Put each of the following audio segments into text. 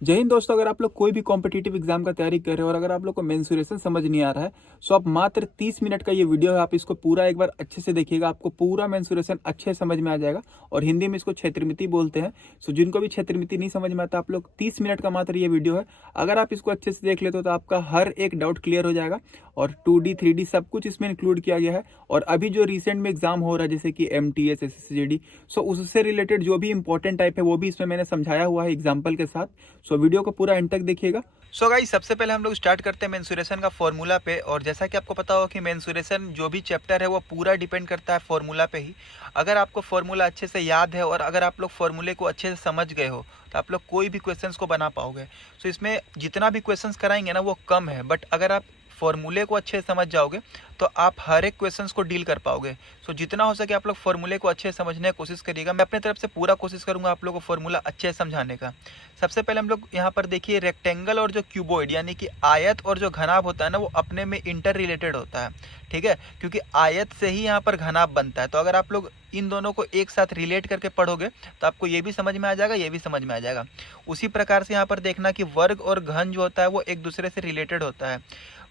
जय हिंद दोस्तों। अगर आप लोग कोई भी कॉम्पिटिटिव एग्जाम का तैयारी कर रहे हो और अगर आप लोग को मेंसुरेशन समझ नहीं आ रहा है, सो आप मात्र 30 मिनट का ये वीडियो है, आप इसको पूरा एक बार अच्छे से देखिएगा, आपको पूरा मेंसुरेशन अच्छे समझ में आ जाएगा। और हिंदी में इसको क्षेत्रमिति बोलते हैं। सो जिनको भी क्षेत्रमिति नहीं समझ में आता, आप लोग 30 मिनट का मात्र ये वीडियो है, अगर आप इसको अच्छे से देख लेते हो तो आपका हर एक डाउट क्लियर हो जाएगा। और 2D 3D सब कुछ इसमें इंक्लूड किया गया है। और अभी जो रिसेंट में एग्जाम हो रहा है जैसे कि MTS SSCGD, सो उससे रिलेटेड जो भी इंपॉर्टेंट टाइप है वो भी इसमें मैंने समझाया हुआ है एग्जाम्पल के साथ। सो वीडियो को पूरा एंड तक देखिएगा। सो गाइस, सबसे पहले हम लोग स्टार्ट करते हैं मेंसुरेशन का फॉर्मूला पे। और जैसा कि आपको पता हो कि मेंसुरेशन जो भी चैप्टर है वो पूरा डिपेंड करता है फॉर्मूला पे ही। अगर आपको फॉर्मूला अच्छे से याद है और अगर आप लोग फॉर्मूले को अच्छे से समझ गए हो तो आप लोग कोई भी क्वेश्चंस को बना पाओगे। सो इसमें जितना भी क्वेश्चंस कराएंगे ना वो कम है, बट अगर आप फॉर्मूले को अच्छे से समझ जाओगे तो आप हर एक क्वेश्चंस को डील कर पाओगे। सो जितना हो सके आप लोग फॉर्मूले को अच्छे से समझने की कोशिश करिएगा। मैं अपने तरफ से पूरा कोशिश करूंगा आप लोगों को फॉर्मूला अच्छे से समझाने का। सबसे पहले हम लोग यहाँ पर देखिए, रेक्टेंगल और जो क्यूबॉइड यानी कि आयत और जो घनाभ होता है ना वो अपने में इंटर रिलेटेड होता है। ठीक है, क्योंकि आयत से ही यहाँ पर घनाभ बनता है। तो अगर आप लोग इन दोनों को एक साथ रिलेट करके पढ़ोगे तो आपको ये भी समझ में आ जाएगा, ये भी समझ में आ जाएगा। उसी प्रकार से यहाँ पर देखना कि वर्ग और घन जो होता है वो एक दूसरे से रिलेटेड होता है।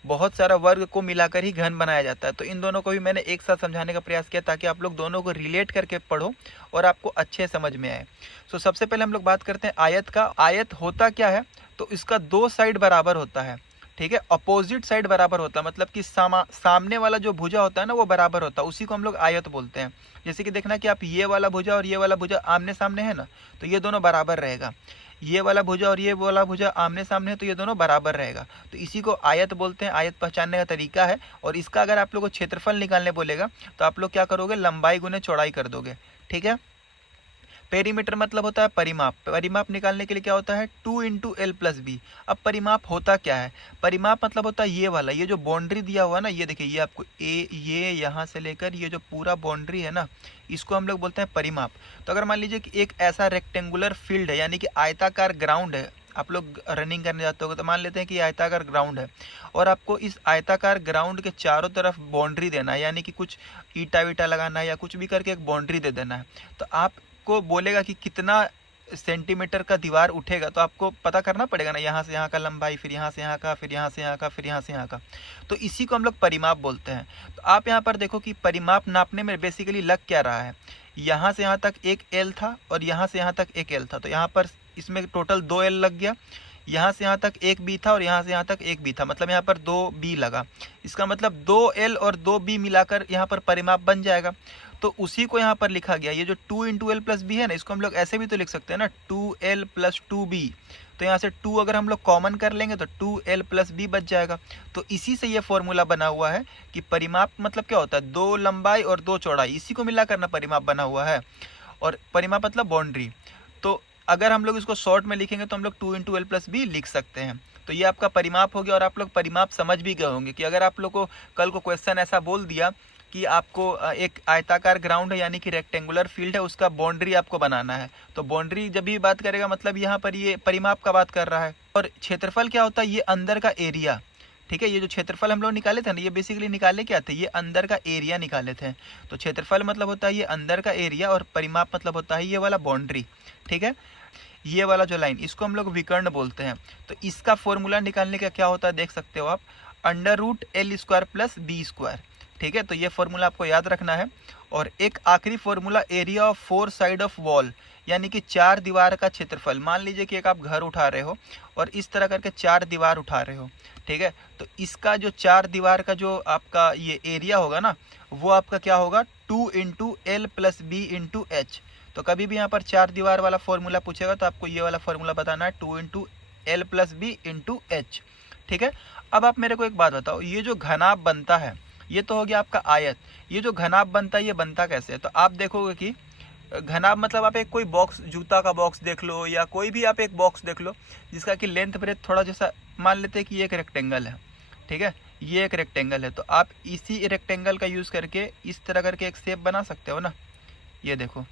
बहुत सारा वर्ग को मिलाकर ही घन बनाया जाता है। तो इन दोनों को भी मैंने एक साथ समझाने का प्रयास किया ताकि आप लोग दोनों को रिलेट करके पढ़ो और आपको अच्छे समझ में आए। सो सबसे पहले हम लोग बात करते हैं आयत का। आयत होता क्या है, तो इसका दो साइड बराबर होता है। ठीक है, अपोजिट साइड बराबर होता है, मतलब कि सामने वाला जो भुजा होता है ना वो बराबर होता है, उसी को हम लोग आयत बोलते हैं। जैसे कि देखना कि आप ये वाला भुजा और ये वाला भुजा आमने सामने है ना, तो ये दोनों बराबर रहेगा। ये वाला भुजा और ये वाला भुजा आमने सामने है तो ये दोनों बराबर रहेगा। तो इसी को आयत बोलते हैं। आयत पहचानने का तरीका है। और इसका अगर आप लोग को क्षेत्रफल निकालने बोलेगा तो आप लोग क्या करोगे, लंबाई गुने चौड़ाई कर दोगे। ठीक है। पेरीमीटर मतलब होता है परिमाप। परिमाप निकालने के लिए क्या होता है, 2 × L + B। अब परिमाप होता क्या है, परिमाप मतलब होता है ये वाला, ये जो बाउंड्री दिया हुआ है ना, ये देखिए, ये आपको ये यहाँ से लेकर ये जो पूरा बाउंड्री है ना, इसको हम लोग बोलते हैं परिमाप। तो अगर मान लीजिए कि एक ऐसा रेक्टेंगुलर फील्ड है यानी कि आयताकार ग्राउंड है, आप लोग रनिंग करने जाते हो तो मान लेते हैं कि आयताकार ग्राउंड है और आपको इस आयताकार ग्राउंड के चारों तरफ बाउंड्री देना है, यानी कि कुछ ईटा वीटा लगाना है या कुछ भी करके एक बाउंड्री दे देना है। तो आप को बोलेगा कि कितना सेंटीमीटर का दीवार उठेगा, तो आपको पता करना पड़ेगा ना, यहाँ से यहाँ का लंबाई, फिर यहाँ से यहाँ का, फिर यहाँ से यहाँ का, फिर यहाँ से यहाँ का। तो इसी को हम लोग परिमाप बोलते हैं। तो आप यहाँ पर देखो कि परिमाप नापने में बेसिकली लग क्या रहा है, यहाँ से यहाँ तक एक एल था और यहाँ से यहाँ तक एक एल था, तो यहाँ पर इसमें टोटल 2 एल लग गया। यहाँ से यहाँ तक एक बी था और यहाँ से यहाँ तक एक बी था, मतलब यहाँ पर 2 बी लगा। इसका मतलब 2 एल और 2 बी मिलाकर यहाँ पर परिमाप बन जाएगा। तो उसी को यहाँ पर लिखा गया। ये जो 2 × L + B है ना, इसको हम लोग ऐसे भी तो लिख सकते हैं ना, 2L + 2B। तो यहाँ से 2 अगर हम लोग कॉमन कर लेंगे तो 2L + B बच जाएगा। तो इसी से ये फॉर्मूला बना हुआ है कि परिमाप मतलब क्या होता है, 2 लंबाई और 2 चौड़ाई, इसी को मिलाकर ना परिमाप बना हुआ है। और परिमाप मतलब बाउंड्री। तो अगर हम लोग इसको शॉर्ट में लिखेंगे तो हम लोग 2 × L + B लिख सकते हैं। तो ये आपका परिमाप हो गया। और आप लोग परिमाप समझ भी गए होंगे कि अगर आप लोग को कल को क्वेश्चन ऐसा बोल दिया कि आपको एक आयताकार ग्राउंड है यानी कि रेक्टेंगुलर फील्ड है, उसका बाउंड्री आपको बनाना है, तो बाउंड्री जब भी बात करेगा मतलब यहाँ पर ये परिमाप का बात कर रहा है। और क्षेत्रफल क्या होता है, ये अंदर का एरिया। ठीक है, ये जो क्षेत्रफल हम लोग निकाले थे ना, ये बेसिकली निकाले क्या थे, ये अंदर का एरिया निकाले थे। तो क्षेत्रफल मतलब होता है ये अंदर का एरिया और परिमाप मतलब होता है ये वाला बाउंड्री। ठीक है, ये वाला जो लाइन, इसको हम लोग विकर्ण बोलते हैं। तो इसका फॉर्मूला निकालने का क्या होता है देख सकते हो आप, √L² + B²। ठीक है, तो ये फॉर्मूला आपको याद रखना है। और एक आखिरी formula, area of 4 side of wall, यानी कि 4 दीवार का क्षेत्रफल। मान लीजिए कि एक आप घर उठा रहे हो और इस तरह करके 4 दीवार उठा रहे हो। ठीक है, तो इसका जो 4 दीवार का जो आपका ये एरिया होगा ना, वो आपका क्या होगा, 2 × L + B × H। तो कभी भी यहाँ पर 4 दीवार वाला फॉर्मूला पूछेगा तो आपको ये वाला फॉर्मूला बताना है, 2 × L + B × H। ठीक है, अब आप मेरे को एक बात बताओ, ये जो घनाभ बनता है ये तो हो गया आपका आयत। ये जो घनाभ बनता है ये बनता कैसे है, तो आप देखोगे कि घनाभ मतलब आप एक कोई बॉक्स, जूता का बॉक्स देख लो या कोई भी आप एक बॉक्स देख लो जिसका कि लेंथ ब्रेथ थोड़ा जैसा, मान लेते हैं कि ये एक रेक्टेंगल है। ठीक है, ये एक रेक्टेंगल है, तो आप इसी रेक्टेंगल का यूज़ करके इस तरह करके एक शेप बना सकते हो ना। ये देखो,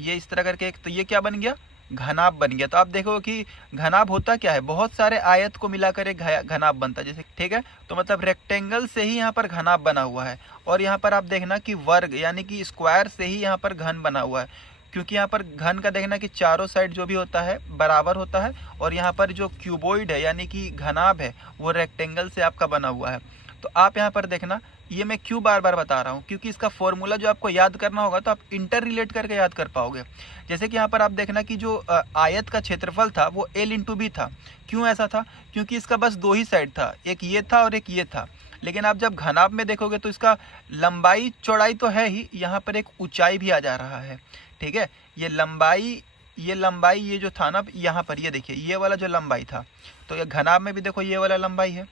ये इस तरह करके एक, तो ये क्या बन गया, घनाभ बन गया। तो आप देखो कि घनाभ होता क्या है, बहुत सारे आयत को मिलाकर एक घनाभ बनता है जैसे। ठीक है, तो मतलब रेक्टेंगल से ही यहाँ पर घनाभ बना हुआ है। और यहाँ पर आप देखना कि वर्ग यानी कि स्क्वायर से ही यहाँ पर घन बना हुआ है, क्योंकि यहाँ पर घन का देखना कि चारों साइड जो भी होता है बराबर होता है, और यहाँ पर जो क्यूबॉइड है यानी कि घनाभ है वो रेक्टेंगल से आपका बना हुआ है। तो आप यहाँ पर देखना, ये मैं क्यों बार बार बता रहा हूँ, क्योंकि इसका फॉर्मूला जो आपको याद करना होगा तो आप इंटर रिलेट करके याद कर पाओगे। जैसे कि यहाँ पर आप देखना कि जो आयत का क्षेत्रफल था वो L इंटू बी था। क्यों ऐसा था? क्योंकि इसका बस दो ही साइड था, एक ये था और एक ये था। लेकिन आप जब घनाभ में देखोगे तो इसका लंबाई चौड़ाई तो है ही, यहाँ पर एक ऊंचाई भी आ जा रहा है। ठीक है, ये लंबाई ये जो था ना यहाँ पर, ये देखिए ये वाला जो लंबाई था, तो ये घनाभ में भी देखो ये वाला लंबाई है।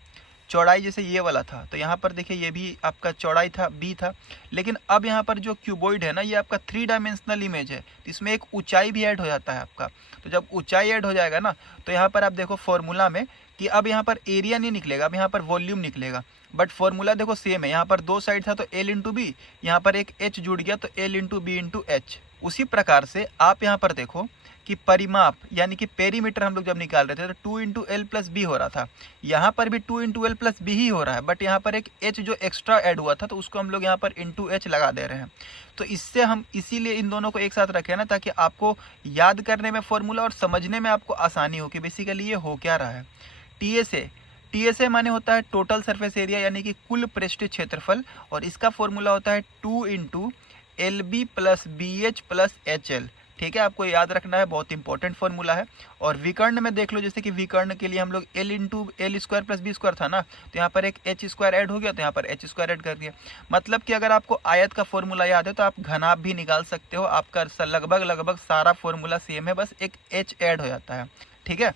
चौड़ाई जैसे ये वाला था तो यहाँ पर देखिए ये भी आपका चौड़ाई था, बी था। लेकिन अब यहाँ पर जो क्यूबॉइड है ना, ये आपका 3 डायमेंशनल इमेज है, तो इसमें एक ऊंचाई भी ऐड हो जाता है आपका। तो जब ऊंचाई ऐड हो जाएगा ना, तो यहाँ पर आप देखो फॉर्मूला में कि अब यहाँ पर एरिया नहीं निकलेगा, अब यहाँ पर वॉल्यूम निकलेगा। बट फॉर्मूला देखो सेम है, यहाँ पर दो साइड था तो L इंटू बी, यहाँ पर एक H जुड़ गया तो L into B into H. उसी प्रकार से आप यहाँ पर देखो कि परिमाप यानी कि पेरीमीटर हम लोग जब निकाल रहे थे तो 2 इंटू एल प्लस बी हो रहा था, यहाँ पर भी 2 इंटू एल प्लस बी ही हो रहा है। बट यहाँ पर एक h जो एक्स्ट्रा ऐड हुआ था तो उसको हम लोग यहाँ पर इंटू एच लगा दे रहे हैं। तो इससे हम इसीलिए इन दोनों को एक साथ रखे ना, ताकि आपको याद करने में फॉर्मूला और समझने में आपको आसानी हो कि बेसिकली ये हो क्या रहा है। टीएसए माने होता है टोटल सरफेस एरिया यानी कि कुल पृष्ठीय क्षेत्रफल, और इसका फॉर्मूला होता है 2 into L B plus B H plus H L. ठीक है, आपको याद रखना है, बहुत इंपॉर्टेंट फॉर्मूला है। और विकर्ण में देख लो, जैसे कि विकर्ण के लिए हम लोग L into L square plus B square था ना, तो यहाँ पर एक एच स्क्वायर ऐड हो गया तो यहाँ पर एच स्क्वायर ऐड कर दिया। मतलब कि अगर आपको आयत का फॉर्मूला याद है तो आप घनाभ भी निकाल सकते हो, आपका लगभग सारा फॉर्मूला सेम है, बस एक एच ऐड हो जाता है। ठीक है,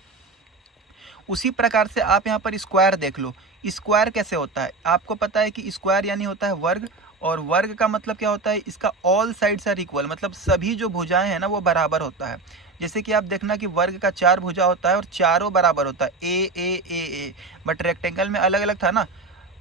उसी प्रकार से आप यहाँ पर स्क्वायर देख लो। स्क्वायर कैसे होता है? आपको पता है कि स्क्वायर यानी होता है वर्ग, और वर्ग का मतलब क्या होता है? इसका ऑल साइड्स आर इक्वल, मतलब सभी जो भुजाएं हैं ना वो बराबर होता है। जैसे कि आप देखना कि वर्ग का 4 भुजा होता है और चारों बराबर होता है, ए ए ए ए। बट रेक्टेंगल में अलग अलग था ना,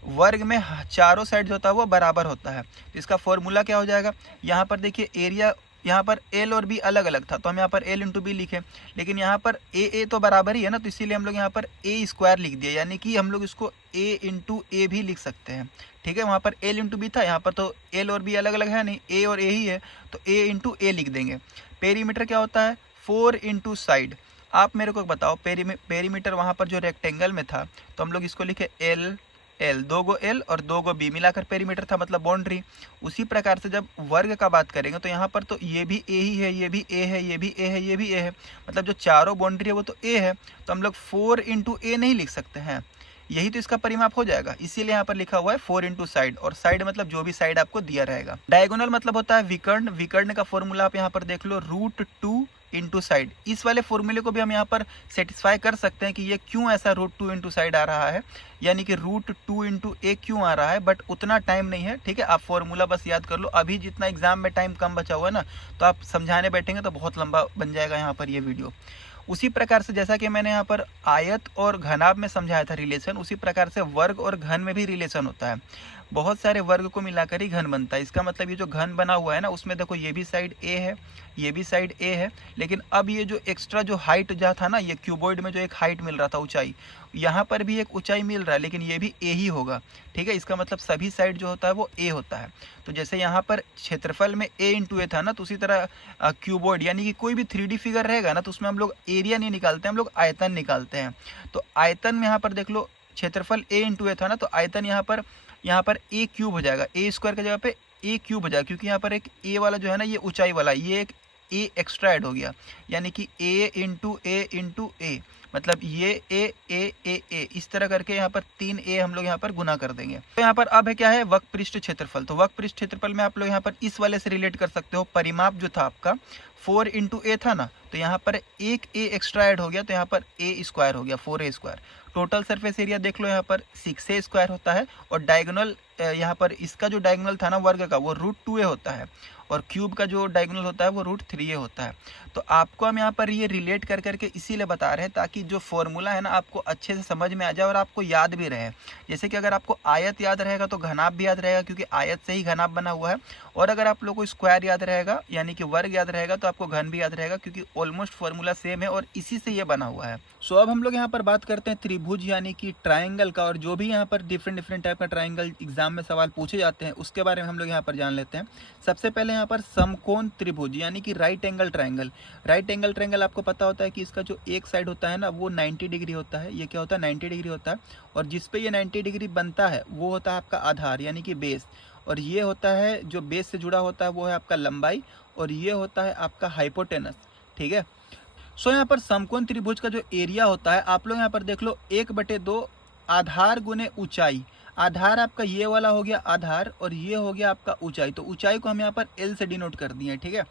वर्ग में चारों साइड जो होता है वो बराबर होता है। तो इसका फॉर्मूला क्या हो जाएगा? यहाँ पर देखिए एरिया, यहाँ पर एल और बी अलग अलग था तो हम यहाँ पर एल इंटू बी लिखे, लेकिन यहाँ पर ए तो बराबर ही है ना, तो इसीलिए हम लोग यहाँ पर ए स्क्वायर लिख दिया, यानी कि हम लोग इसको ए इंटू ए भी लिख सकते हैं। ठीक है, वहाँ पर एल इंटू बी था, यहाँ पर तो एल और बी अलग अलग है नहीं, ए और ए ही है, तो ए इंटू ए लिख देंगे। पेरीमीटर क्या होता है? 4 इंटू साइड। आप मेरे को बताओ, पेरीमीटर वहाँ पर जो रेक्टेंगल में था तो हम लोग इसको लिखे एल एल, 2 गो एल और 2 गो बी मिलाकर पेरीमीटर था, मतलब बाउंड्री। उसी प्रकार से जब वर्ग का बात करेंगे तो यहाँ पर तो ये भी ए ही है, ये भी ए है, ये भी ए है, ये भी ए है, मतलब जो चारों बाउंड्री है वो तो ए है, तो हम लोग 4 इंटू ए नहीं लिख सकते हैं, यही तो इसका परिमाप हो जाएगा। इसीलिए यहाँ पर लिखा हुआ है 4 इंटू साइड, और साइड मतलब जो भी साइड आपको दिया रहेगा। डायगोनल मतलब होता है विकर्ण। विकर्ण का फॉर्मूला आप यहाँ पर देख लो, √2 इंटू साइड। इस वाले फॉर्मूले को भी हम यहाँ पर सेटिस्फाई कर सकते हैं कि ये क्यों ऐसा √2 इंटू साइड आ रहा है, यानी कि √2 इंटू ए क्यों आ रहा है। बट उतना टाइम नहीं है, ठीक है, आप फॉर्मूला बस याद कर लो। अभी जितना एग्जाम में टाइम कम बचा हुआ है ना, तो आप समझाने बैठेंगे तो बहुत लंबा बन जाएगा यहाँ पर ये वीडियो। उसी प्रकार से जैसा कि मैंने यहाँ पर आयत और घनाभ में समझाया था रिलेशन, उसी प्रकार से वर्ग और घन में भी रिलेशन होता है। बहुत सारे वर्ग को मिलाकर ही घन बनता है। इसका मतलब ये जो घन बना हुआ है ना, उसमें देखो ये भी साइड ए है, ये भी साइड ए है, लेकिन अब ये जो एक्स्ट्रा जो हाइट जहाँ था ना, ये क्यूबॉइड में जो एक हाइट मिल रहा था, ऊंचाई, यहाँ पर भी एक ऊंचाई मिल रहा है, लेकिन ये भी ए ही होगा। ठीक है, इसका मतलब सभी साइड जो होता है वो ए होता है। तो जैसे यहाँ पर क्षेत्रफल में ए इंटू ए था ना, तो उसी तरह क्यूबॉइड यानी कि कोई भी 3D फिगर रहेगा ना, तो उसमें हम लोग एरिया नहीं निकालते, हम लोग आयतन निकालते हैं। तो आयतन में यहाँ पर देख लो, क्षेत्रफल ए इंटू ए था ना, तो आयतन यहाँ पर ए क्यूब हो जाएगा, ए स्क्वायर की जगह पे ए क्यूब हो जाएगा, क्योंकि यहाँ पर एक ए वाला जो है ना, ये ऊंचाई वाला, ये एक ए एक्स्ट्रा ऐड हो गया, यानी कि ए इंटू ए, मतलब ये ए ए ए ए, इस तरह करके यहाँ पर 3 ए हम लोग यहाँ पर गुना कर देंगे। तो यहाँ पर अब है क्या है? वक्र पृष्ठ क्षेत्रफल। तो वक्र पृष्ठ क्षेत्रफल में आप लोग यहाँ पर इस वाले से रिलेट कर सकते हो। परिमाप जो था आपका 4 इंटू ए था ना, तो यहाँ पर एक ए एक्स्ट्रा ऐड हो गया, तो यहाँ पर ए स्क्वायर हो गया, 4a square. Total surface area देख लो, यहाँ पर 6a स्क्वायर होता है, और डायगोनल यहाँ पर इसका जो डायगोनल था ना वर्ग का, वो √2a होता है, और क्यूब का जो डायगोनल होता है वो √3a होता है। तो आपको हम यहाँ पर ये रिलेट कर करके इसीलिए बता रहे हैं ताकि जो फॉर्मूला है ना आपको अच्छे से समझ में आ जाए और आपको याद भी रहे। जैसे कि अगर आपको आयत याद रहेगा तो घनाभ भी याद रहेगा, क्योंकि आयत से ही घनाभ बना हुआ है, और अगर आप लोग को स्क्वायर याद रहेगा यानी कि वर्ग याद रहेगा तो आपको घन भी याद रहेगा, क्योंकि ऑलमोस्ट फॉर्मूला सेम है और इसी से ये बना हुआ है। सो अब हम लोग यहाँ पर बात करते हैं त्रिभुज यानी कि ट्राइंगल का, और जो भी यहाँ पर डिफरेंट टाइप का ट्राइंगल एग्जाम में सवाल पूछे जाते हैं उसके बारे में हम लोग यहाँ पर जान लेते हैं। सबसे पहले यहाँ पर समकोण त्रिभुज यानी कि right angle triangle. Right angle triangle आपको पता होता है कि इसका जो एक साइड होता है ना वो 90 डिग्री होता है। ये क्या होता है 90 डिग्री होता है, और जिस पे ये 90 डिग्री बनता है वो होता है आपका आधार यानी कि बेस, और ये होता है जो बेस से जुड़ा होता है वो है आपका लंबाई, और ये होता है आपका हाइपोटेनस। ठीक है, सो यहाँ पर समकोण त्रिभुज का जो एरिया होता है आप लोग यहाँ पर देख लो 1/2 आधार गुने ऊंचाई। आधार आपका ये वाला हो गया आधार, और ये हो गया आपका ऊंचाई। तो ऊंचाई को हम यहाँ पर एल से डिनोट कर दिए हैं। ठीक है,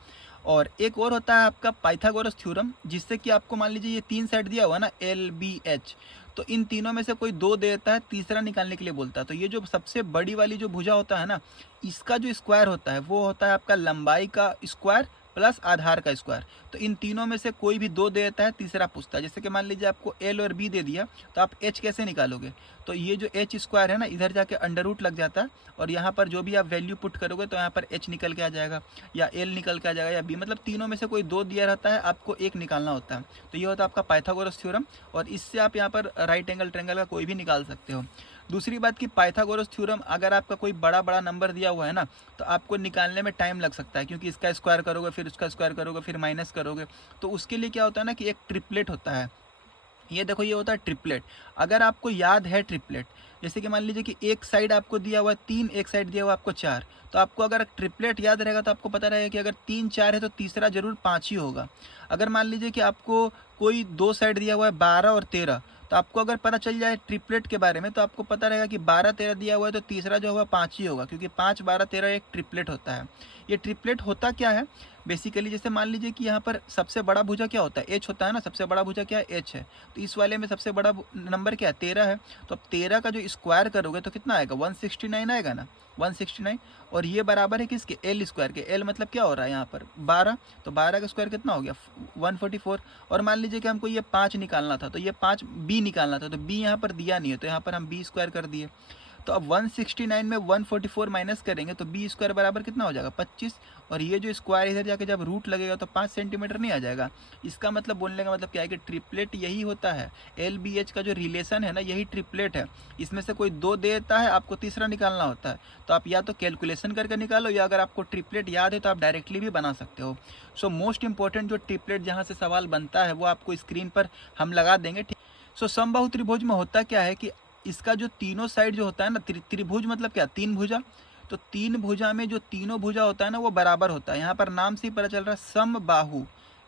और एक और होता है आपका पाइथागोरस थ्योरम, जिससे कि आपको मान लीजिए ये 3 साइड दिया हुआ ना एल बी एच, तो इन तीनों में से कोई 2 देता है, तीसरा निकालने के लिए बोलता है। तो ये जो सबसे बड़ी वाली जो भुजा होता है ना, इसका जो स्क्वायर होता है वो होता है आपका लंबाई का स्क्वायर प्लस आधार का स्क्वायर। तो इन तीनों में से कोई भी 2 दे देता है, तीसरा पूछता है। जैसे कि मान लीजिए आपको एल और बी दे दिया, तो आप एच कैसे निकालोगे? तो ये जो एच स्क्वायर है ना, इधर जाके अंडर रूट लग जाता है, और यहाँ पर जो भी आप वैल्यू पुट करोगे तो यहाँ पर एच निकल के आ जाएगा, या एल निकल के आ जाएगा, या बी, मतलब तीनों में से कोई 2 दिया रहता है, आपको एक निकालना होता है। तो ये होता है आपका पाइथागोरस थ्योरम, और इससे आप यहाँ पर राइट एंगल ट्रायंगल का कोई भी निकाल सकते हो। दूसरी बात कि पाइथागोरस थ्योरम अगर आपका कोई बड़ा बड़ा नंबर दिया हुआ है ना, तो आपको निकालने में टाइम लग सकता है, क्योंकि इसका स्क्वायर करोगे, फिर उसका स्क्वायर करोगे, फिर माइनस करोगे। तो उसके लिए क्या होता है ना कि एक ट्रिपलेट होता है। ये देखो, ये होता है ट्रिपलेट। अगर आपको याद है ट्रिपलेट, जैसे कि मान लीजिए कि एक साइड आपको दिया हुआ है 3, एक साइड दिया हुआ आपको 4, तो आपको अगर ट्रिपलेट याद रहेगा तो आपको पता रहेगा कि अगर 3 4 है तो तीसरा जरूर 5 ही होगा। अगर मान लीजिए कि आपको कोई 2 साइड दिया हुआ है 12 और 13, तो आपको अगर पता चल जाए ट्रिपलेट के बारे में तो आपको पता रहेगा कि 12 13 दिया हुआ है तो तीसरा जो होगा 5 ही होगा, क्योंकि 5 12 13 एक ट्रिपलेट होता है। ये ट्रिपलेट होता क्या है बेसिकली, जैसे मान लीजिए कि यहाँ पर सबसे बड़ा भुजा क्या होता है, एच होता है ना, सबसे बड़ा भुजा क्या है, एच है। तो इस वाले में सबसे बड़ा नंबर क्या है, 13 है। तो अब 13 का जो स्क्वायर करोगे तो कितना आएगा, 169 आएगा ना, 169। और ये बराबर है किसके, एल स्क्वायर के। एल मतलब क्या हो रहा है यहाँ पर 12, तो 12 का स्क्वायर कितना हो गया 144। और मान लीजिए कि हमको ये 5 निकालना था, तो ये 5 बी निकालना था, तो बी यहाँ पर दिया नहीं है, तो यहाँ पर हम बी स्क्वायर कर दिए। तो अब 169 में 144 माइनस करेंगे तो बी स्क्वायर बराबर कितना हो जाएगा 25, और ये जो स्क्वायर इधर जाके जब रूट लगेगा तो 5 सेंटीमीटर नहीं आ जाएगा। इसका मतलब, बोलने का मतलब क्या है कि ट्रिपलेट यही होता है। एल बी एच का जो रिलेशन है ना, यही ट्रिपलेट है। इसमें से कोई 2 देता है, आपको तीसरा निकालना होता है। तो आप या तो कैलकुलेशन करके निकालो, या अगर आपको ट्रिपलेट याद है तो आप डायरेक्टली भी बना सकते हो। सो मोस्ट इंपॉर्टेंट जो ट्रिपलेट जहाँ से सवाल बनता है वो आपको स्क्रीन पर हम लगा देंगे। सो समबाहु त्रिभुज में होता क्या है कि इसका जो तीनों साइड जो होता है ना, त्रिभुज मतलब क्या, 3 भुजा। तो 3 भुजा में जो तीनों भुजा होता है ना वो बराबर होता है। यहाँ पर नाम से ही पता चल रहा है समबाहु,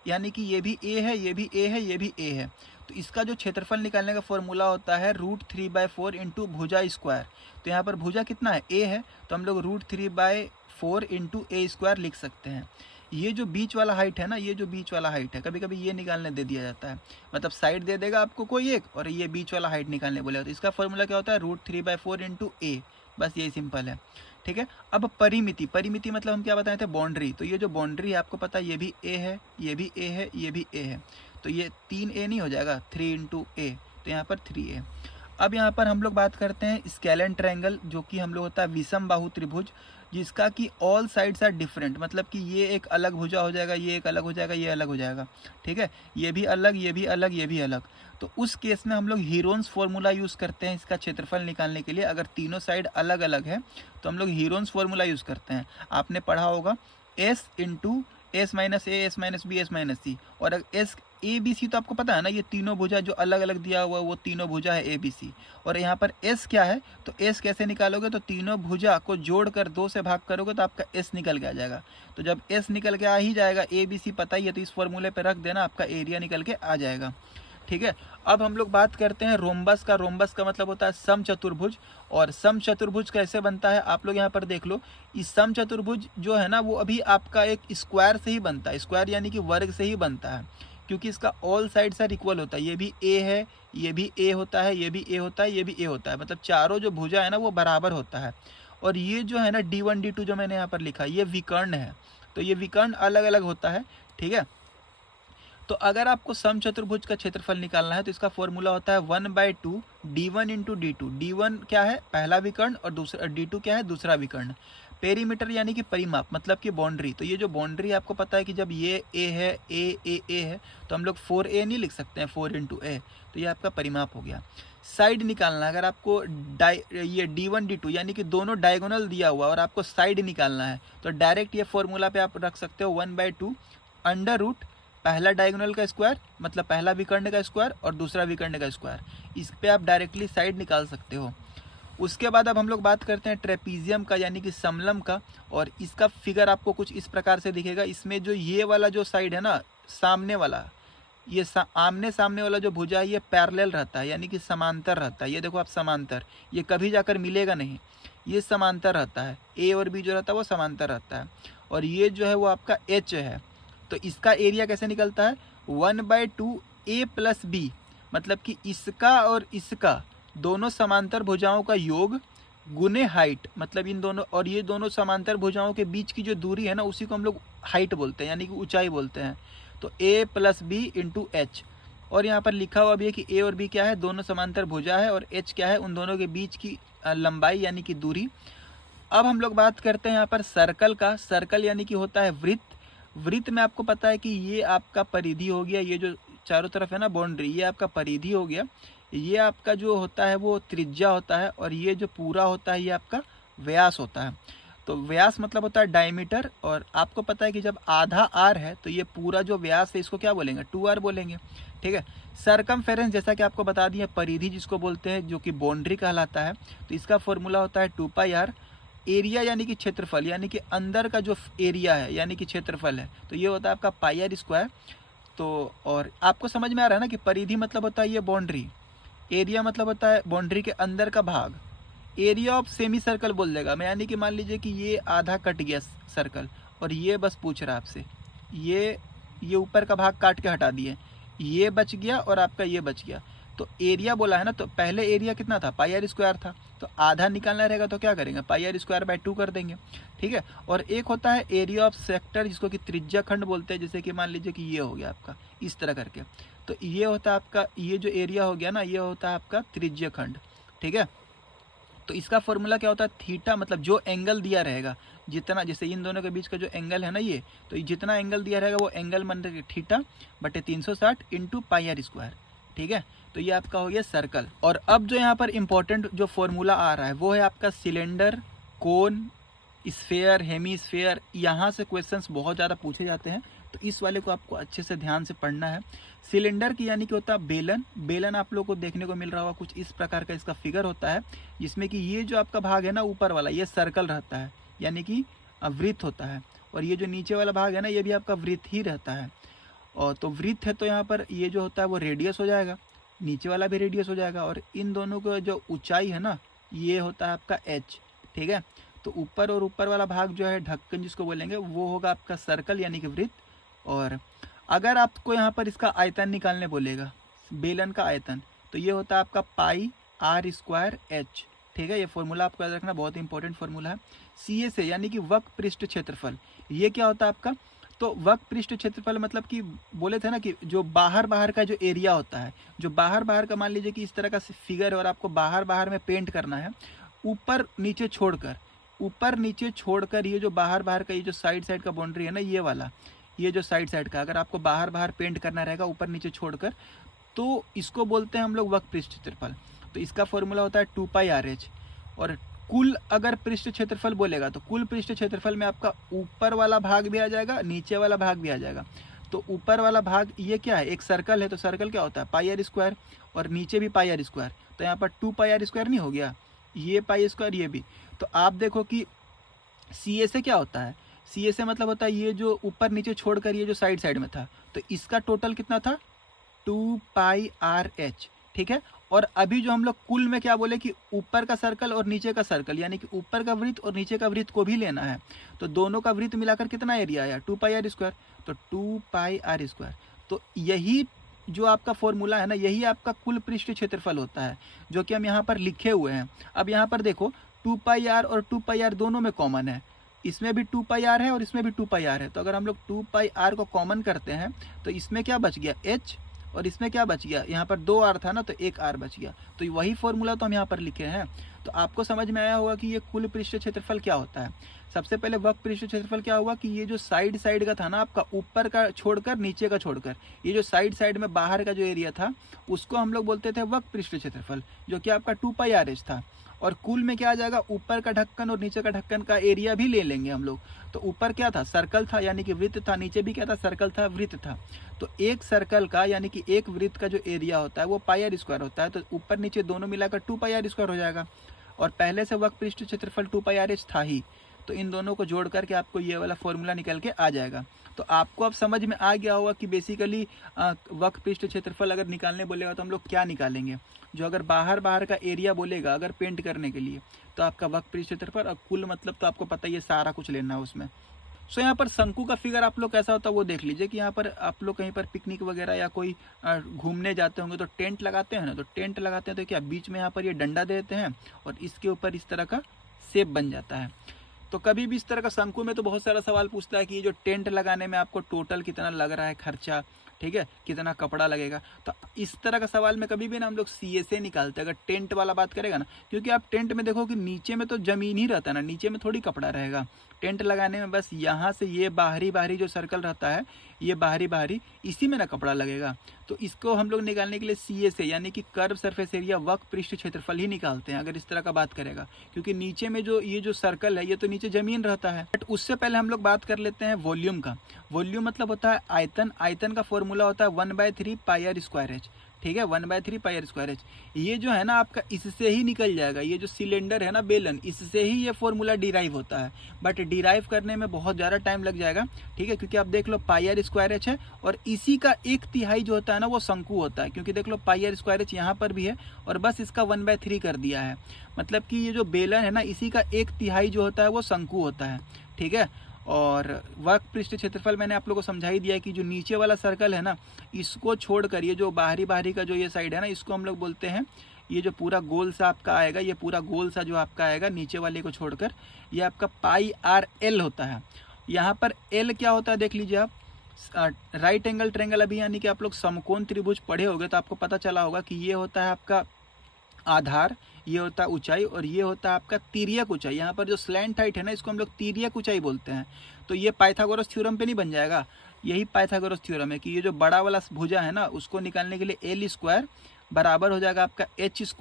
यानी कि ये भी ए है, ये भी ए है, ये भी ए है। तो इसका जो क्षेत्रफल निकालने का फॉर्मूला होता है √3/4 इंटू भुजा स्क्वायर। तो यहाँ पर भुजा कितना है, ए है, तो हम लोग √3/4 इंटू ए स्क्वायर लिख सकते हैं। ये जो बीच वाला हाइट है ना, ये जो बीच वाला हाइट है, कभी कभी ये निकालने दे दिया जाता है, मतलब साइड दे देगा आपको कोई एक, और ये बीच वाला हाइट निकालने बोलेगा। तो इसका फॉर्मूला क्या होता है, √3/4 इंटू ए, बस यही सिंपल है। ठीक है, अब परिमिति, परिमिति मतलब हम क्या बताए थे, बाउंड्री। तो ये जो बाउंड्री है आपको पता है, ये भी ए है, ये भी ए है, ये भी ए है, तो ये 3a नहीं हो जाएगा, 3 इंटू ए, तो यहाँ पर 3a। अब यहाँ पर हम लोग बात करते हैं स्केलन ट्रायंगल, जो कि हम लोग होता है विषम बाहु त्रिभुज, जिसका कि ऑल साइड्स आर डिफरेंट, मतलब कि ये एक अलग भुजा हो जाएगा, ये एक अलग हो जाएगा, ये अलग हो जाएगा। ठीक है, ये भी अलग, ये भी अलग, ये भी अलग। तो उस केस में हम लोग हीरोन्स फॉर्मूला यूज़ करते हैं इसका क्षेत्रफल निकालने के लिए। अगर तीनों साइड अलग अलग है तो हम लोग हीरोन्स फॉर्मूला यूज़ करते हैं। आपने पढ़ा होगा S into S minus A, S minus B, S minus C. और अगर एस ए बी सी तो आपको पता है ना, ये तीनों भुजा जो अलग अलग दिया हुआ है वो तीनों भुजा है ए बी सी। और यहाँ पर एस क्या है, तो एस कैसे निकालोगे, तो तीनों भुजा को जोड़कर 2 से भाग करोगे तो आपका एस निकल के आ जाएगा। तो जब एस निकल के आ ही जाएगा, ए बी सी पता ही है, तो इस फॉर्मूले पे रख देना, आपका एरिया निकल के आ जाएगा। ठीक है, अब हम लोग बात करते हैं रोम्बस का। रोम्बस का मतलब होता है समचतुर्भुज। और समचतुर्भुज कैसे बनता है आप लोग यहाँ पर देख लो। इस समचतुर्भुज जो है ना वो अभी आपका एक स्क्वायर से ही बनता है, स्क्वायर यानी कि वर्ग से ही बनता है, क्योंकि इसका ऑल साइड्स आर इक्वल होता है। ये भी ए है, ये भी ए होता है, ये भी ए होता है, ये भी ए होता है, मतलब चारों जो भुजा है ना वो बराबर होता है। और ये जो है ना D1 D2 जो मैंने यहाँ पर लिखा ये विकर्ण है, तो ये विकर्ण अलग अलग होता है। ठीक है, तो अगर आपको समचतुर्भुज का क्षेत्रफल निकालना है तो इसका फॉर्मूला होता है 1/2 D1 इंटू D2। D1 क्या है, पहला विकर्ण, और दूसरा D2 क्या है, दूसरा विकर्ण। पेरीमीटर यानी कि परिमाप, मतलब कि बाउंड्री। तो ये जो बाउंड्री आपको पता है कि जब ये ए है, ए है, तो हम लोग 4a नहीं लिख सकते हैं, 4 × a, तो ये आपका परिमाप हो गया। साइड निकालना, अगर आपको ये D1 D2 यानी कि दोनों डायगोनल दिया हुआ और आपको साइड निकालना है, तो डायरेक्ट ये फॉर्मूला पे आप रख सकते हो 1/2 अंडर रूट पहला डायगोनल का स्क्वायर, मतलब पहला विकर्ण का स्क्वायर और दूसरा विकर्ण का स्क्वायर, इस पे आप डायरेक्टली साइड निकाल सकते हो। उसके बाद अब हम लोग बात करते हैं ट्रेपीजियम का यानी कि समलम का, और इसका फिगर आपको कुछ इस प्रकार से दिखेगा। इसमें जो ये वाला जो साइड है ना, सामने वाला, ये आमने सामने वाला जो भुजा है ये पैरेलल रहता है, यानी कि समांतर रहता है। ये देखो आप, समांतर, ये कभी जाकर मिलेगा नहीं, ये समांतर रहता है। ए और बी जो रहता है वो समांतर रहता है। और ये जो है वो आपका एच है, तो इसका एरिया कैसे निकलता है, 1/2 a + b, मतलब कि इसका और इसका दोनों समांतर भुजाओं का योग गुने हाइट, मतलब इन दोनों और ये दोनों समांतर भुजाओं के बीच की जो दूरी है ना, उसी को हम लोग हाइट बोलते हैं, यानी कि ऊंचाई बोलते हैं। तो a + b × h, और यहाँ पर लिखा हुआ भी है कि a और b क्या है, दोनों समांतर भुजा है, और h क्या है, उन दोनों के बीच की लंबाई यानी कि दूरी। अब हम लोग बात करते हैं यहाँ पर सर्कल का। सर्कल यानी कि होता है वृत्त। वृत्त में आपको पता है कि ये आपका परिधि हो गया, ये जो चारों तरफ है ना बाउंड्री, ये आपका परिधि हो गया। ये आपका जो होता है वो त्रिज्या होता है, और ये जो पूरा होता है ये आपका व्यास होता है। तो व्यास मतलब होता है डायमीटर, और आपको पता है कि जब आधा आर है तो ये पूरा जो व्यास है इसको क्या बोलेंगे, 2r बोलेंगे, ठीक है। सरकमफेरेंस जैसा कि आपको बता दिया, परिधि जिसको बोलते हैं, जो कि बाउंड्री कहलाता है, तो इसका फॉर्मूला होता है 2πr। एरिया यानी कि क्षेत्रफल, यानी कि अंदर का जो एरिया है यानी कि क्षेत्रफल है, तो ये होता है आपका πr²। तो और आपको समझ में आ रहा है ना कि परिधि मतलब होता है ये बाउंड्री, एरिया मतलब होता है बाउंड्री के अंदर का भाग। एरिया ऑफ सेमी सर्कल बोल देगा मैं, यानी कि मान लीजिए कि ये आधा कट गया सर्कल, और ये बस पूछ रहा है आपसे, ये ऊपर का भाग काट के हटा दिए, ये बच गया और आपका ये बच गया, तो एरिया बोला है ना। तो पहले एरिया कितना था, πr² था, तो आधा निकालना रहेगा तो क्या करेंगे, πr² कर देंगे, ठीक है। और एक होता है एरिया ऑफ सेक्टर, जिसको कि त्रिज्या खंड बोलते हैं, जैसे कि मान लीजिए कि ये हो गया आपका इस तरह करके, तो ये होता है आपका, ये जो एरिया हो गया ना, ये होता है आपका त्रिज्या खंड, ठीक है। तो इसका फॉर्मूला क्या होता है, थीटा, मतलब जो एंगल दिया रहेगा, जितना, जैसे इन दोनों के बीच का जो एंगल है ना ये, तो जितना एंगल दिया रहेगा वो एंगल मान रहे थीटा बटे 360 × πr², ठीक है। तो ये आपका हो गया सर्कल। और अब जो यहाँ पर इंपॉर्टेंट जो फॉर्मूला आ रहा है वो है आपका सिलेंडर, कोन, स्फेयर, हेमीस्फेयर। यहाँ से क्वेश्चंस बहुत ज़्यादा पूछे जाते हैं, तो इस वाले को आपको अच्छे से ध्यान से पढ़ना है। सिलेंडर की यानी कि होता है बेलन। बेलन आप लोगों को देखने को मिल रहा होगा, कुछ इस प्रकार का इसका फिगर होता है, जिसमें कि ये जो आपका भाग है ना ऊपर वाला, ये सर्कल रहता है, यानी कि वृत्त होता है, और ये जो नीचे वाला भाग है ना, ये भी आपका वृत्त ही रहता है। और तो वृत्त है तो यहाँ पर ये जो होता है वो रेडियस हो जाएगा, नीचे वाला भी रेडियस हो जाएगा, और इन दोनों का जो ऊंचाई है ना, ये होता है आपका h, ठीक है। तो ऊपर और ऊपर वाला भाग जो है ढक्कन जिसको बोलेंगे, वो होगा आपका सर्कल यानी कि वृत्त। और अगर आपको यहाँ पर इसका आयतन निकालने बोलेगा, बेलन का आयतन, तो ये होता है आपका πr²h, ठीक है। ये फॉर्मूला आपको याद रखना, बहुत इंपॉर्टेंट फॉर्मूला है। CA से यानी कि वक्र पृष्ठ क्षेत्रफल, ये क्या होता है आपका, तो वक्र पृष्ठ क्षेत्रफल मतलब कि बोले थे ना कि जो बाहर का जो एरिया होता है, जो बाहर का, मान लीजिए कि इस तरह का फिगर है और आपको बाहर में पेंट करना है, ऊपर नीचे छोड़कर ये जो बाहर का, ये जो साइड का बाउंड्री है ना, ये वाला, ये जो साइड का, अगर आपको बाहर पेंट करना रहेगा ऊपर नीचे छोड़कर, तो इसको बोलते हैं हम लोग वक्र पृष्ठ क्षेत्रफल। तो इसका फॉर्मूला होता है 2πrh। और कुल अगर पृष्ठ क्षेत्रफल बोलेगा, तो कुल पृष्ठ क्षेत्रफल में आपका ऊपर वाला भाग भी आ जाएगा, नीचे वाला भाग भी आ जाएगा। तो ऊपर वाला भाग ये क्या है, एक सर्कल है, तो सर्कल क्या होता है πr², और नीचे भी πr², तो यहाँ पर 2πr² नहीं हो गया, ये π², ये भी। तो आप देखो कि CA से क्या होता है, CA से मतलब होता है ये जो ऊपर नीचे छोड़कर ये जो साइड में था, तो इसका टोटल कितना था, 2πrh, ठीक है। और अभी जो हम लोग कुल में क्या बोले कि ऊपर का सर्कल और नीचे का सर्कल, यानी कि ऊपर का वृत्त और नीचे का वृत्त को भी लेना है, तो दोनों का वृत्त मिलाकर कितना एरिया आया, 2πr², तो 2πr²। तो यही जो आपका फॉर्मूला है ना, यही आपका कुल पृष्ठ क्षेत्रफल होता है, जो कि हम यहाँ पर लिखे हुए हैं। अब यहाँ पर देखो 2πr और 2πr दोनों में कॉमन है, इसमें भी 2πr है और इसमें भी 2πr है। तो अगर हम लोग 2πr को कॉमन करते हैं तो इसमें क्या बच गया, h, और इसमें क्या बच गया, यहाँ पर 2r था ना, तो 1r बच गया। तो वही फॉर्मूला तो हम यहाँ पर लिखे हैं। तो आपको समझ में आया होगा कि ये कुल पृष्ठ क्षेत्रफल क्या होता है। सबसे पहले वक्र पृष्ठ क्षेत्रफल क्या हुआ कि ये जो साइड साइड का था ना आपका, ऊपर का छोड़कर नीचे का छोड़कर, ये जो साइड साइड में बाहर का जो एरिया था उसको हम लोग बोलते थे वक्र पृष्ठ क्षेत्रफल, जो कि आपका 2πr था। और कुल में क्या आ जाएगा, ऊपर का ढक्कन और नीचे का ढक्कन का एरिया भी ले लेंगे हम लोग। तो ऊपर क्या था, सर्कल था यानी कि वृत्त था, नीचे भी क्या था, सर्कल था, वृत्त था। तो एक सर्कल का यानी कि एक वृत्त का जो एरिया होता है वो πr² होता है। तो ऊपर नीचे दोनों मिलाकर 2πr² हो जाएगा। और पहले से वक्र पृष्ठ क्षेत्रफल 2πr था ही, तो इन दोनों को जोड़ करके आपको ये वाला फॉर्मूला निकल के आ जाएगा। तो आपको अब समझ में आ गया होगा कि बेसिकली वक्र पृष्ठ क्षेत्रफल अगर निकालने बोलेगा तो हम लोग क्या निकालेंगे। जो अगर बाहर का एरिया बोलेगा अगर पेंट करने के लिए, तो आपका वक्र पृष्ठ क्षेत्रफल, और कुल मतलब तो आपको पता ही है सारा कुछ लेना है उसमें। सो यहाँ पर शंकु का फिगर आप लोग कैसा होता है वो देख लीजिए कि यहाँ पर आप लोग कहीं पर पिकनिक वगैरह या कोई घूमने जाते होंगे तो टेंट लगाते हैं ना, तो टेंट लगाते हैं तो क्या बीच में यहाँ पर ये डंडा दे देते हैं और इसके ऊपर इस तरह का शेप बन जाता है। तो कभी भी इस तरह का शंकु में तो बहुत सारा सवाल पूछता है कि ये जो टेंट लगाने में आपको टोटल कितना लग रहा है खर्चा, ठीक है, कितना कपड़ा लगेगा। तो इस तरह का सवाल में कभी भी ना हम लोग CSA निकालते हैं अगर टेंट वाला बात करेगा ना, क्योंकि आप टेंट में देखो कि नीचे में तो जमीन ही रहता है ना, नीचे में थोड़ी कपड़ा रहेगा। टेंट लगाने में बस यहाँ से ये बाहरी जो सर्कल रहता है, ये बाहरी इसी में ना कपड़ा लगेगा। तो इसको हम लोग निकालने के लिए CSA यानी कि कर्व सरफेस एरिया वक्र पृष्ठ क्षेत्रफल ही निकालते हैं अगर इस तरह का बात करेगा, क्योंकि नीचे में जो ये जो सर्कल है ये तो नीचे जमीन रहता है। बट उससे पहले हम लोग बात कर लेते हैं वॉल्यूम का। वॉल्यूम मतलब होता है आयतन। आयतन का फॉर्मूला होता है 1/3πr²h, ठीक है, 1/3πr²h। ये जो है ना आपका इससे ही निकल जाएगा, ये जो सिलेंडर है ना बेलन, इससे ही ये फॉर्मूला डिराइव होता है। बट डिराइव करने में बहुत ज़्यादा टाइम लग जाएगा, ठीक है, क्योंकि आप देख लो πr² है और इसी का 1/3 जो होता है ना वो शंकु होता है, क्योंकि देख लो πr² यहाँ पर भी है और बस इसका 1/3 कर दिया है। मतलब कि ये जो बेलन है ना इसी का 1/3 जो होता है वो शंकु होता है, ठीक है। और वक्र पृष्ठ क्षेत्रफल मैंने आप लोगों को समझा ही दिया है कि जो नीचे वाला सर्कल है ना इसको छोड़कर ये जो बाहरी का जो ये साइड है ना इसको हम लोग बोलते हैं, ये जो पूरा गोल सा आपका आएगा, ये पूरा गोल सा जो आपका आएगा नीचे वाले को छोड़कर, ये आपका πrl होता है। यहाँ पर l क्या होता है देख लीजिए आप, राइट एंगल ट्रायंगल। अभी यानी कि आप लोग समकोण त्रिभुज पढ़े होंगे तो आपको पता चला होगा कि ये होता है आपका आधार, ये होता है ऊंचाई और ये होता है आपका तिर्यक ऊंचाई। यहाँ पर जो स्लैंट हाइट है ना इसको हम लोग तिर्यक ऊंचाई बोलते हैं। तो ये पाइथागोरस थ्योरम पे नहीं बन जाएगा, यही पाइथागोरस थ्योरम है कि ये जो बड़ा वाला भुजा है ना उसको निकालने के लिए l² बराबर हो जाएगा आपका h² +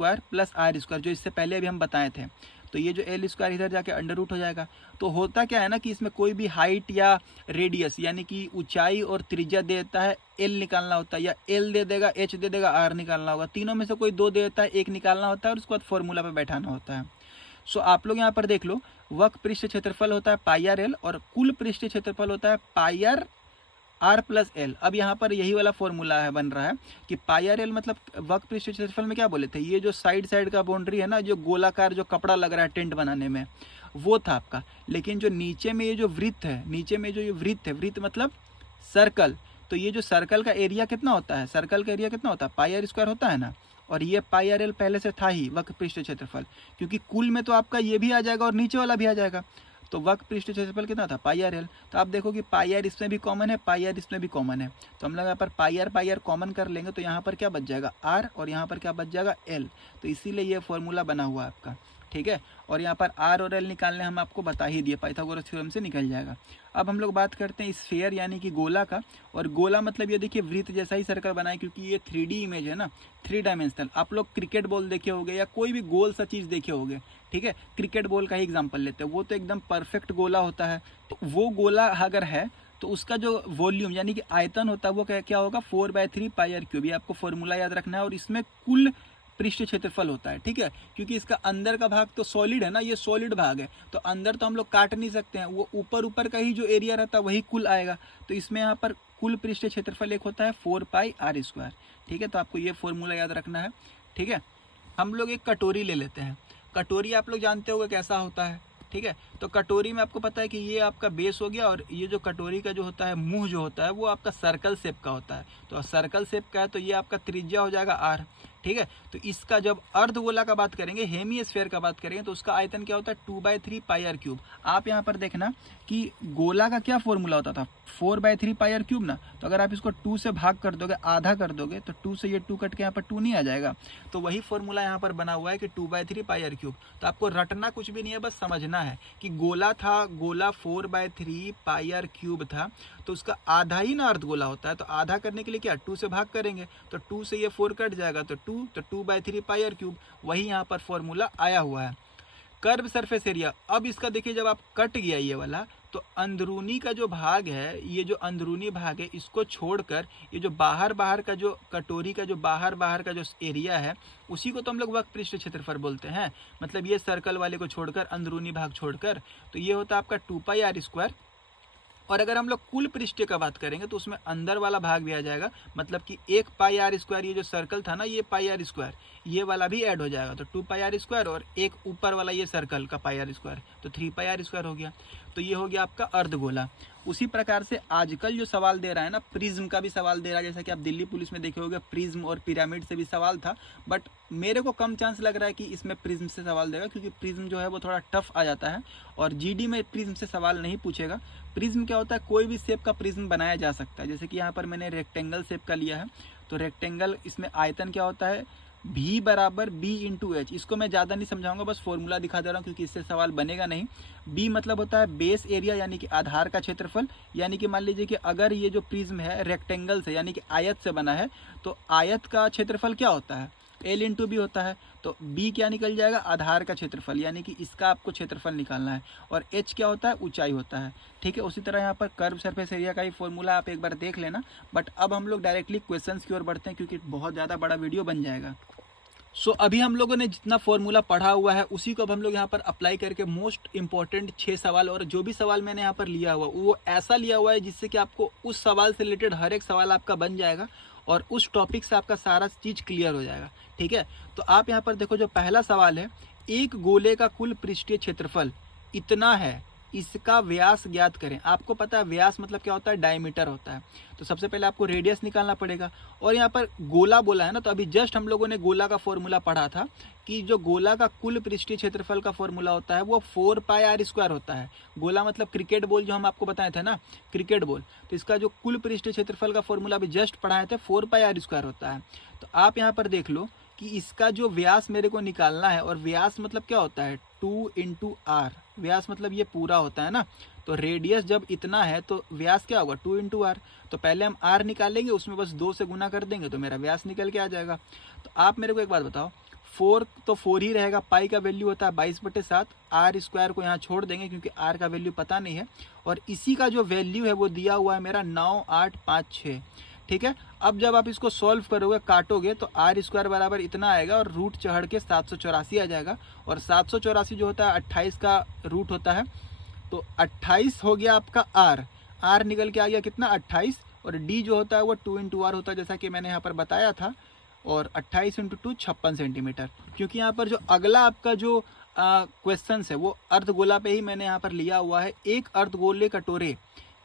r², जो इससे पहले अभी हम बताए थे। तो ये जो l² इधर जाके अंडर रूट हो जाएगा। तो होता क्या है ना कि इसमें कोई भी हाइट या रेडियस यानी कि ऊंचाई और त्रिज्या दे देता है, l निकालना होता है, या l दे देगा, h दे देगा, r निकालना होगा। तीनों में से कोई दो दे देता है, एक निकालना होता है और उसके बाद फॉर्मूला पे बैठाना होता है। सो आप लोग यहाँ पर देख लो वक्र पृष्ठ क्षेत्रफल होता है πrl और कुल पृष्ठ क्षेत्रफल होता है πr r + l। अब यहाँ पर यही वाला फॉर्मूला है बन रहा है कि πrl मतलब वक्र पृष्ठ क्षेत्रफल में क्या बोले थे, ये जो साइड का बाउंड्री है ना, जो गोलाकार जो कपड़ा लग रहा है टेंट बनाने में वो था आपका। लेकिन जो नीचे में ये जो वृत्त है, नीचे में जो ये वृत्त है, वृत्त मतलब सर्कल, तो ये जो सर्कल का एरिया कितना होता है, सर्कल का एरिया कितना होता है, πr² होता है ना। और ये πrl पहले से था ही वक्र पृष्ठ क्षेत्रफल, क्योंकि कुल में तो आपका ये भी आ जाएगा और नीचे वाला भी आ जाएगा। तो वक्र पृष्ठ क्षेत्रफल कितना था, πrl। तो आप देखो कि πr इसमें भी कॉमन है, πr इसमें भी कॉमन है, तो हम लोग यहाँ पर πr कॉमन कर लेंगे तो यहाँ पर क्या बच जाएगा r और यहाँ पर क्या बच जाएगा l। तो इसीलिए ये फॉर्मूला बना हुआ है आपका, ठीक है। और यहाँ पर r और l निकालने हम आपको बता ही दिए, पाइथागोरस थ्योरम से निकल जाएगा। अब हम लोग बात करते हैं स्फीयर यानी कि गोला का। और गोला मतलब ये देखिए वृत्त जैसा ही सर्कल बनाए, क्योंकि ये 3D इमेज है ना, 3 डायमेंशनल। आप लोग क्रिकेट बॉल देखे होंगे या कोई भी गोल सा चीज़ देखे होंगे, ठीक है। क्रिकेट बॉल का ही एग्जाम्पल लेते हैं, वो तो एकदम परफेक्ट गोला होता है। तो वो गोला अगर है तो उसका जो वॉल्यूम यानी कि आयतन होता है वो क्या होगा, 4/3πr³। ये आपको फॉर्मूला याद रखना है। और इसमें कुल पृष्ठ क्षेत्रफल होता है, ठीक है, क्योंकि इसका अंदर का भाग तो सॉलिड है ना, ये सॉलिड भाग है, तो अंदर तो हम लोग काट नहीं सकते हैं, वो ऊपर का ही जो एरिया रहता है वही कुल आएगा। तो इसमें यहाँ पर कुल पृष्ठ क्षेत्रफल एक होता है 4πr², ठीक है। तो आपको ये फॉर्मूला याद रखना है, ठीक है। हम लोग एक कटोरी ले लेते हैं। कटोरी आप लोग जानते होंगे कैसा होता है, ठीक है। तो कटोरी में आपको पता है कि ये आपका बेस हो गया और ये जो कटोरी का जो होता है मुंह जो होता है वो आपका सर्कल शेप का होता है। तो सर्कल शेप का है तो ये आपका त्रिज्या हो जाएगा r, ठीक है। तो इसका जब अर्धगोला का बात करेंगे, हेमिस्फेयर का बात करेंगे, तो उसका आयतन क्या होता है 2/3 पाई आर क्यूब। आप यहाँ पर देखना कि गोला का क्या फॉर्मूला होता था 4/3 पाई आर क्यूब ना। तो अगर आप इसको 2 से भाग कर दोगे, आधा कर दोगे, तो 2 से ये 2 कट के यहाँ पर 2 नहीं आ जाएगा। तो वही फॉर्मूला यहाँ पर बना हुआ है कि 2/3 पाई आर क्यूब। तो आपको रटना कुछ भी नहीं है, बस समझना है कि गोला था, गोला 4/3 पाई आर क्यूब था, तो उसका आधा ही ना अर्धगोला होता है। तो आधा करने के लिए क्या 2 से भाग करेंगे, तो 2 से ये 4 कट जाएगा, तो 2/3 पाई आर क्यूब। वही यहाँ पर फॉर्मूला आया हुआ है। कर्व सरफेस एरिया, अब इसका देखिए जब आप कट गया ये वाला, तो अंदरूनी का जो भाग है, ये जो अंदरूनी भाग है, इसको छोड़कर ये जो बाहर का जो कटोरी का जो बाहर का जो एरिया है, उसी को तो हम लोग वक्र पृष्ठ क्षेत्रफल बोलते हैं। मतलब ये सर्कल वाले को छोड़कर, अंदरूनी भाग छोड़कर, तो ये होता है आपका 2 पाई आर स्क्वायर। और अगर हम लोग कुल पृष्ठ का बात करेंगे तो उसमें अंदर वाला भाग भी आ जाएगा, मतलब कि 1 पाई आर स्क्वायर, ये जो सर्कल था ना, ये पाई आर स्क्वायर, ये वाला भी ऐड हो जाएगा, तो 2 पाई आर स्क्वायर, और एक ऊपर वाला ये सर्कल का पाई आर स्क्वायर, तो 3 पाई आर स्क्वायर हो गया। तो ये हो गया आपका अर्धगोला। उसी प्रकार से आजकल जो सवाल दे रहा है ना, प्रिज्म का भी सवाल दे रहा है, जैसा कि आप दिल्ली पुलिस में देखे होंगे, प्रिज्म और पिरामिड से भी सवाल था, बट मेरे को कम चांस लग रहा है कि इसमें प्रिज्म से सवाल देगा, क्योंकि प्रिज्म जो है वो थोड़ा टफ आ जाता है, और जीडी में प्रिज्म से सवाल नहीं पूछेगा। प्रिज्म क्या होता है, कोई भी शेप का प्रिज्म बनाया जा सकता है। जैसे कि यहाँ पर मैंने रेक्टेंगल शेप का लिया है, तो रेक्टेंगल, इसमें आयतन क्या होता है V बराबर B इंटू एच। इसको मैं ज़्यादा नहीं समझाऊंगा, बस फॉर्मूला दिखा दे रहा हूँ, क्योंकि इससे सवाल बनेगा नहीं। B मतलब होता है बेस एरिया, यानी कि आधार का क्षेत्रफल। यानी कि मान लीजिए कि अगर ये जो प्रिज्म है रेक्टेंगल से, यानी कि आयत से बना है, तो आयत का क्षेत्रफल क्या होता है L इंटू बी होता है। तो B क्या निकल जाएगा, आधार का क्षेत्रफल, यानी कि इसका आपको क्षेत्रफल निकालना है। और H क्या होता है, ऊंचाई होता है। ठीक है। उसी तरह यहाँ पर कर्व सरफेस एरिया का ही फॉर्मूला आप एक बार देख लेना। बट अब हम लोग डायरेक्टली क्वेश्चंस की ओर बढ़ते हैं, क्योंकि बहुत ज़्यादा बड़ा वीडियो बन जाएगा। सो अभी हम लोगों ने जितना फॉर्मूला पढ़ा हुआ है, उसी को अब हम लोग यहाँ पर अप्लाई करके मोस्ट इंपॉर्टेंट 6 सवाल, और जो भी सवाल मैंने यहाँ पर लिया हुआ वो ऐसा लिया हुआ है जिससे कि आपको उस सवाल से रिलेटेड हर एक सवाल आपका बन जाएगा, और उस टॉपिक से आपका सारा चीज़ क्लियर हो जाएगा। ठीक है। तो आप यहाँ पर देखो, जो पहला सवाल है, एक गोले का कुल पृष्ठीय क्षेत्रफल इतना है, इसका व्यास ज्ञात करें। आपको पता है व्यास मतलब क्या होता है, डायमीटर होता है। तो सबसे पहले आपको रेडियस निकालना पड़ेगा। और यहाँ पर गोला बोला है ना, तो अभी जस्ट हम लोगों ने गोला का फॉर्मूला पढ़ा था कि जो गोला का कुल पृष्ठीय क्षेत्रफल का फॉर्मूला होता है वो 4 पाई आर स्क्वायर होता है। गोला मतलब क्रिकेट बॉल, जो हम आपको बताए थे ना, क्रिकेट बॉल। तो इसका जो कुल पृष्ठीय क्षेत्रफल का फॉर्मूला अभी जस्ट पढ़ाए थे, 4 पाई आर स्क्वायर होता है। तो आप यहाँ पर देख लो कि इसका जो व्यास मेरे को निकालना है, और व्यास मतलब क्या होता है 2 इंटू आर। व्यास मतलब ये पूरा होता है ना, तो रेडियस जब इतना है तो व्यास क्या होगा 2 इंटू आर। तो पहले हम आर निकालेंगे, उसमें बस 2 से गुना कर देंगे तो मेरा व्यास निकल के आ जाएगा। तो आप मेरे को एक बात बताओ, 4 तो 4 ही रहेगा, पाई का वैल्यू होता है 22/7, आर स्क्वायर को यहाँ छोड़ देंगे क्योंकि आर का वैल्यू पता नहीं है, और इसी का जो वैल्यू है वो दिया हुआ है मेरा 9856। ठीक है। अब जब आप इसको सॉल्व करोगे, काटोगे, तो आर स्क्वायर बराबर इतना आएगा, और रूट चढ़ के 784 आ जाएगा। और 784 जो होता है 28 का रूट होता है, तो 28 हो गया आपका आर। आर निकल के आ गया कितना 28, और डी जो होता है वो 2 इंटू आर होता है, जैसा कि मैंने यहाँ पर बताया था। और 28 इंटू 2 56 सेंटीमीटर। क्योंकि यहाँ पर जो अगला आपका जो क्वेश्चन है वो अर्धगोला पे ही मैंने यहाँ पर लिया हुआ है। एक अर्धगोले कटोरे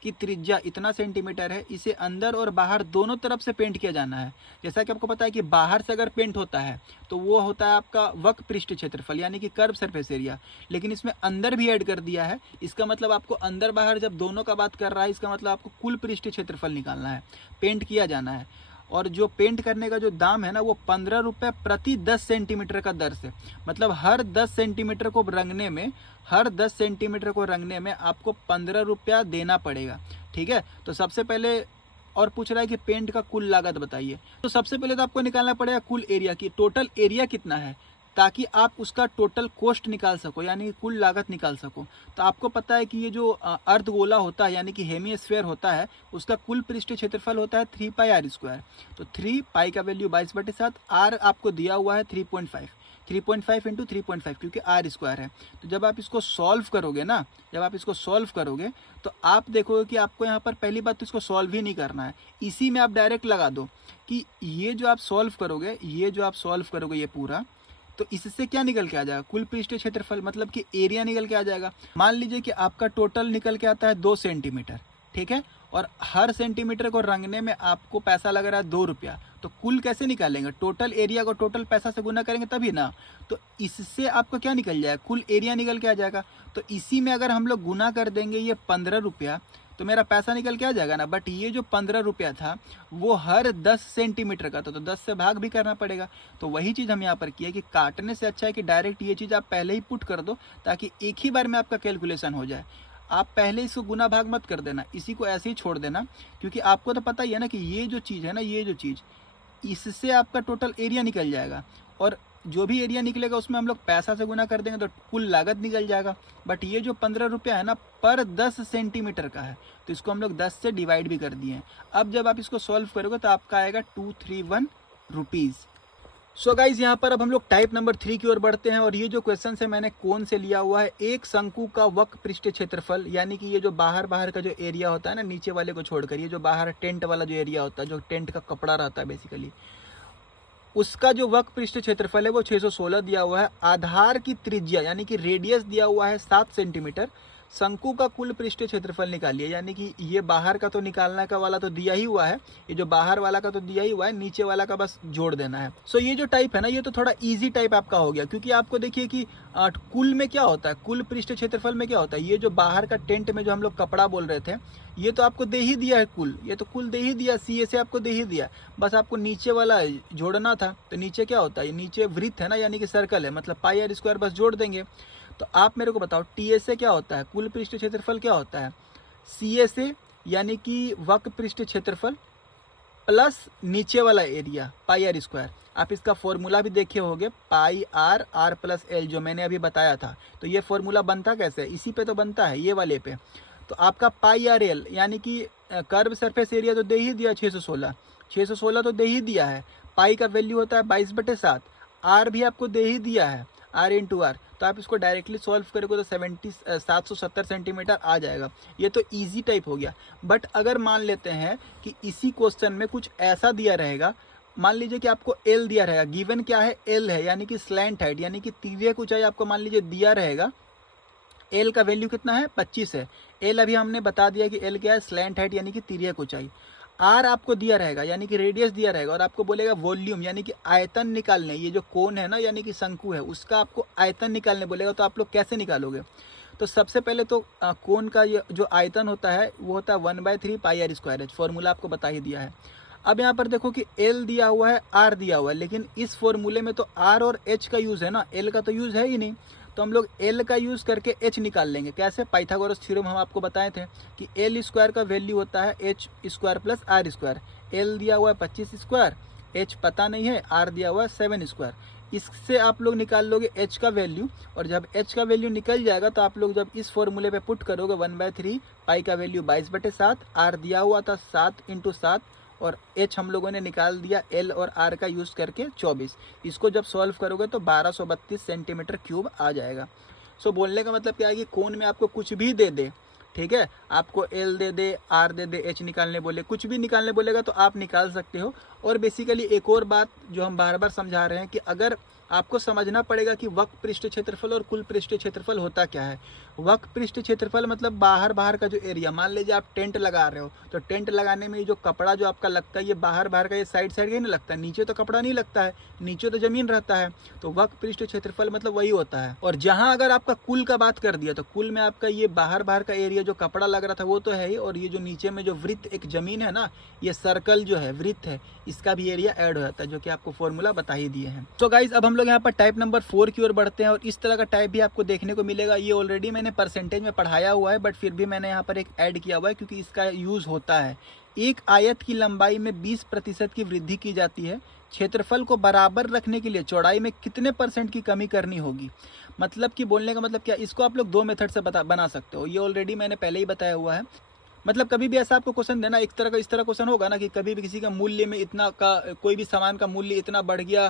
की त्रिज्या इतना सेंटीमीटर है, इसे अंदर और बाहर दोनों तरफ से पेंट किया जाना है। जैसा कि आपको पता है कि बाहर से अगर पेंट होता है तो वो होता है आपका वक्र पृष्ठ क्षेत्रफल, यानी कि कर्व सरफेस एरिया। लेकिन इसमें अंदर भी ऐड कर दिया है, इसका मतलब आपको अंदर बाहर जब दोनों का बात कर रहा है, इसका मतलब आपको कुल पृष्ठ क्षेत्रफल निकालना है, पेंट किया जाना है। और जो पेंट करने का जो दाम है ना, वो 15 रुपये प्रति 10 सेंटीमीटर का दर से, मतलब हर 10 सेंटीमीटर को रंगने में, हर 10 सेंटीमीटर को रंगने में आपको 15 रुपया देना पड़ेगा। ठीक है। तो सबसे पहले और पूछ रहा है कि पेंट का कुल लागत बताइए। तो सबसे पहले तो आपको निकालना पड़ेगा कुल एरिया की, टोटल एरिया कितना है, ताकि आप उसका टोटल कॉस्ट निकाल सको, यानी कि कुल लागत निकाल सको। तो आपको पता है कि ये जो अर्धगोला होता है, यानी कि हेमिस्फीयर होता है, उसका कुल पृष्ठीय क्षेत्रफल होता है 3 पाई आर स्क्वायर। तो 3 पाई का वैल्यू 22/7, आर आपको दिया हुआ है 3.5, 3.5 इंटू 3.5, क्योंकि आर स्क्वायर है। तो जब आप इसको सॉल्व करोगे ना, जब आप इसको सॉल्व करोगे तो आप देखोगे कि आपको यहाँ पर पहली बात तो इसको सॉल्व ही नहीं करना है, इसी में आप डायरेक्ट लगा दो कि ये जो आप सॉल्व करोगे, ये जो आप सॉल्व करोगे ये पूरा, तो इससे क्या निकल के आ जाएगा, कुल पृष्ठीय क्षेत्रफल, मतलब कि एरिया निकल के आ जाएगा। मान लीजिए कि आपका टोटल निकल के आता है 2 सेंटीमीटर। ठीक है। और हर सेंटीमीटर को रंगने में आपको पैसा लग रहा है 2 रुपया। तो कुल कैसे निकालेंगे, टोटल एरिया को टोटल पैसा से गुना करेंगे तभी ना। तो इससे आपको क्या निकल जाएगा, कुल एरिया निकल के आ जाएगा। तो इसी में अगर हम लोग गुना कर देंगे ये 15 रुपया, तो मेरा पैसा निकल के आ जाएगा ना। बट ये जो 15 रुपया था वो हर 10 सेंटीमीटर का था, तो 10 से भाग भी करना पड़ेगा। तो वही चीज़ हम यहाँ पर किए कि काटने से अच्छा है कि डायरेक्ट ये चीज़ आप पहले ही पुट कर दो, ताकि एक ही बार में आपका कैलकुलेशन हो जाए। आप पहले इसको गुना भाग मत कर देना, इसी को ऐसे ही छोड़ देना, क्योंकि आपको तो पता ही है ना कि ये जो चीज़ है ना, ये जो चीज़, इससे आपका टोटल एरिया निकल जाएगा। और जो भी एरिया निकलेगा उसमें हम लोग पैसा से गुना कर देंगे तो कुल लागत निकल जाएगा। बट ये जो 15 रुपया है ना पर 10 सेंटीमीटर का है, तो इसको हम लोग 10 से डिवाइड भी कर दिए हैं। अब जब आप इसको सॉल्व करोगे तो आपका आएगा 231 रुपीज़। सो गाइज यहाँ पर अब हम लोग टाइप नंबर 3 की ओर बढ़ते हैं। और ये जो क्वेश्चन है मैंने कौन से लिया हुआ है, एक शंकु का वक्र पृष्ठ क्षेत्रफल, यानी कि ये जो बाहर का जो एरिया होता है ना, नीचे वाले को छोड़कर, ये जो बाहर टेंट वाला जो एरिया होता है, जो टेंट का कपड़ा रहता है बेसिकली, उसका जो वक्र पृष्ठ क्षेत्रफल है वो 616 दिया हुआ है। आधार की त्रिज्या यानी कि रेडियस दिया हुआ है 7 सेंटीमीटर। शंकु का कुल पृष्ठ क्षेत्रफल निकालिए, यानी कि ये बाहर का तो निकालना का वाला तो दिया ही हुआ है, ये जो बाहर वाला का तो दिया ही हुआ है, नीचे वाला का बस जोड़ देना है। सो ये जो टाइप है ना, ये तो थोड़ा इजी टाइप आपका हो गया, क्योंकि आपको देखिए कि कुल में क्या होता है, कुल पृष्ठ क्षेत्रफल में क्या होता है, ये जो बाहर का टेंट में जो हम लोग कपड़ा बोल रहे थे, ये तो आपको दे ही दिया है कुल, ये तो कुल दे ही दिया, सीए से आपको दे ही दिया, बस आपको नीचे वाला जोड़ना था। तो नीचे क्या होता है, नीचे वृत्त है ना, यानी कि सर्कल है, मतलब पाई आर स्क्वायर बस जोड़ देंगे। तो आप मेरे को बताओ टीएसए क्या होता है, कुल पृष्ठ क्षेत्रफल क्या होता है, सीएसए यानी कि वक्र पृष्ठ क्षेत्रफल प्लस नीचे वाला एरिया पाई आर स्क्वायर। आप इसका फॉर्मूला भी देखे होंगे, पाई आर आर प्लस एल, जो मैंने अभी बताया था। तो ये फॉर्मूला बनता कैसे है, इसी पे तो बनता है, ये वाले पे। तो आपका पाई आर एल यानी कि कर्व सरफेस एरिया तो दे ही दिया 616 तो दे ही दिया है। पाई का वैल्यू होता है 22/7, आर भी आपको दे ही दिया है, आर इंटू आर। तो आप इसको डायरेक्टली सॉल्व करोगे तो 770 सेंटीमीटर आ जाएगा। ये तो इजी टाइप हो गया। बट अगर मान लेते हैं कि इसी क्वेश्चन में कुछ ऐसा दिया रहेगा, मान लीजिए कि आपको एल दिया रहेगा, गिवन क्या है, एल है, यानी कि स्लैंट हाइट यानी कि तिर्यक ऊंचाई आपको मान लीजिए दिया रहेगा। एल का वैल्यू कितना है, 25 है। एल अभी हमने बता दिया कि एल क्या है, स्लैंट हाइट यानी कि तिर्यक ऊंचाई। आर आपको दिया रहेगा यानी कि रेडियस दिया रहेगा, और आपको बोलेगा वॉल्यूम यानी कि आयतन निकालने, ये जो कोन है ना यानी कि शंकु है, उसका आपको आयतन निकालने बोलेगा। तो आप लोग कैसे निकालोगे, तो सबसे पहले तो कोन का ये जो आयतन होता है वो होता है 1/3 पाई आर स्क्वायर एच, फॉर्मूला आपको बता ही दिया है। अब यहाँ पर देखो कि एल दिया हुआ है, आर दिया हुआ है, लेकिन इस फॉर्मूले में तो आर और एच का यूज़ है ना, एल का तो यूज़ है ही नहीं। तो हम लोग एल का यूज़ करके एच निकाल लेंगे। कैसे, पाइथागोरस थ्योरम हम आपको बताए थे कि एल स्क्वायर का वैल्यू होता है H square plus R square. L दिया हुआ है 25 स्क्वायर, एच पता नहीं है, आर दिया हुआ है 7 स्क्वायर। इससे आप लोग निकाल लोगे एच का वैल्यू, और जब एच का वैल्यू निकल जाएगा तो आप लोग जब इस फॉर्मूले पे पुट करोगे 1/3, पाई का वैल्यू 22/7, आर दिया हुआ था 7 × 7, और एच हम लोगों ने निकाल दिया एल और आर का यूज़ करके 24। इसको जब सॉल्व करोगे तो 1232 सेंटीमीटर क्यूब आ जाएगा। सो बोलने का मतलब क्या है कि कोन में आपको कुछ भी दे दे, ठीक है, आपको एल दे दे, आर दे दे, एच निकालने बोले, कुछ भी निकालने बोलेगा तो आप निकाल सकते हो। और बेसिकली एक और बात जो हम बार बार समझा रहे हैं कि अगर आपको समझना पड़ेगा कि वक्र पृष्ठ क्षेत्रफल और कुल पृष्ठ क्षेत्रफल होता क्या है। वक्र पृष्ठ क्षेत्रफल मतलब बाहर का जो एरिया, मान लीजिए आप टेंट लगा रहे हो, तो टेंट लगाने में जो कपड़ा जो आपका लगता है, ये बाहर का ये साइड का ही नहीं लगता है, नीचे तो कपड़ा नहीं लगता है, नीचे तो जमीन रहता है। तो वक्र पृष्ठ क्षेत्रफल मतलब वही होता है। और जहां अगर आपका कुल का बात कर दिया, तो कुल में आपका ये बाहर का एरिया जो कपड़ा लग रहा था वो तो है ही, और ये जो नीचे में जो वृत्त एक जमीन है ना, ये सर्कल जो है वृत्त है, इसका भी एरिया ऐड हो जाता है, जो कि आपको फॉर्मूला बता ही दिए हैं। तो गाइज अब हम लोग यहाँ पर टाइप नंबर 4 की ओर बढ़ते हैं, और इस तरह का टाइप भी आपको देखने को मिलेगा। ये ऑलरेडी मैंने परसेंटेज में पढ़ाया हुआ है, बट फिर भी मैंने यहाँ पर एक ऐड किया हुआ है क्योंकि इसका यूज होता है। एक आयत की लंबाई में 20% की वृद्धि की जाती है, क्षेत्रफल को बराबर रखने के लिए चौड़ाई में कितने % की कमी करनी होगी। मतलब कि बोलने का मतलब क्या, इसको आप लोग 2 मेथड से बना सकते हो। ये ऑलरेडी मैंने पहले ही बताया हुआ है। मतलब कभी भी ऐसा आपको क्वेश्चन देना, एक तरह का इस तरह क्वेश्चन होगा ना कि कभी भी किसी का मूल्य में इतना का, कोई भी सामान का मूल्य इतना बढ़ गया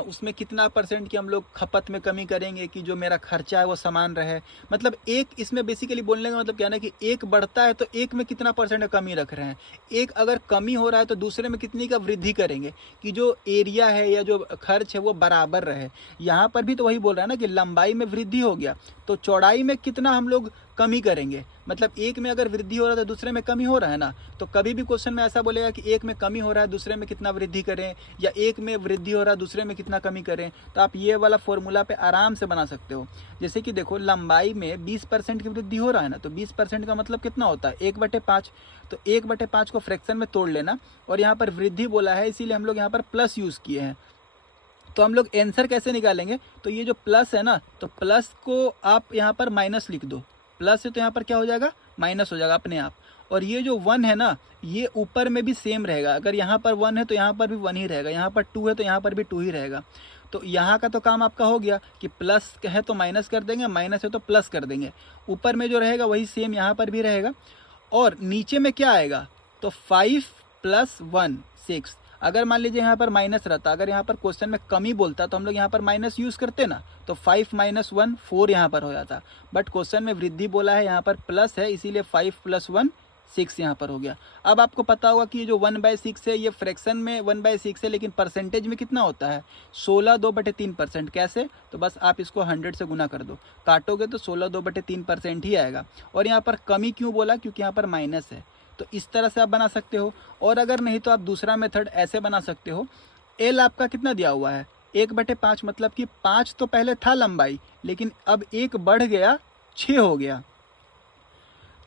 उसमें कितना % की हम लोग खपत में कमी करेंगे कि जो मेरा खर्चा है वो समान रहे। मतलब एक इसमें बेसिकली बोलने का मतलब क्या है ना कि एक बढ़ता है तो एक में कितना % का कमी रख रहे हैं, एक अगर कमी हो रहा है तो दूसरे में कितनी का वृद्धि करेंगे कि जो एरिया है या जो खर्च है वो बराबर रहे। यहाँ पर भी तो वही बोल रहा है ना कि लंबाई में वृद्धि हो गया तो चौड़ाई में कितना हम लोग कमी करेंगे। मतलब एक में अगर वृद्धि हो रहा है तो दूसरे में कमी हो रहा है ना। तो कभी भी क्वेश्चन में ऐसा बोलेगा कि एक में कमी हो रहा है दूसरे में कितना वृद्धि करें, या एक में वृद्धि हो रहा है दूसरे में कितना कमी करें, तो आप ये वाला फॉर्मूला पे आराम से बना सकते हो। जैसे कि देखो लंबाई में 20% की वृद्धि हो रहा है ना, तो 20% का मतलब कितना होता है 1/5। तो 1/5 को फ्रैक्शन में तोड़ लेना, और यहाँ पर वृद्धि बोला है इसीलिए हम लोग यहाँ पर प्लस यूज़ किए हैं। तो हम लोग आंसर कैसे निकालेंगे, तो ये जो प्लस है ना, तो प्लस को आप यहाँ पर माइनस लिख दो। प्लस है तो यहाँ पर क्या हो जाएगा, माइनस हो जाएगा अपने आप। और ये जो 1 है ना, ये ऊपर में भी सेम रहेगा। अगर यहाँ पर 1 है तो यहाँ पर भी 1 ही रहेगा, यहाँ पर 2 है तो यहाँ पर भी 2 ही रहेगा। तो यहाँ का तो काम आपका हो गया कि प्लस है तो माइनस कर देंगे, माइनस है तो प्लस कर देंगे। ऊपर में जो रहेगा वही सेम यहाँ पर भी रहेगा। और नीचे में क्या आएगा, तो 5 + 1 6। अगर मान लीजिए यहाँ पर माइनस रहता, अगर यहाँ पर क्वेश्चन में कमी बोलता तो हम लोग यहाँ पर माइनस यूज़ करते ना, तो 5 - 1 4 यहाँ पर हो जाता। बट क्वेश्चन में वृद्धि बोला है, यहाँ पर प्लस है, इसीलिए 5 + 1 6 यहाँ पर हो गया। अब आपको पता होगा कि ये जो 1/6 है ये फ्रैक्शन में 1/6 है, लेकिन परसेंटेज में कितना होता है 16/2/3%। कैसे, तो बस आप इसको 100 से गुना कर दो, काटोगे तो 16/2/3% ही आएगा। और यहाँ पर कमी क्यों बोला, क्योंकि यहाँ पर माइनस है। तो इस तरह से आप बना सकते हो। और अगर नहीं तो आप दूसरा मेथड ऐसे बना सकते हो। एल आपका कितना दिया हुआ है 1/5, मतलब कि 5 तो पहले था लंबाई, लेकिन अब 1 बढ़ गया 6 हो गया।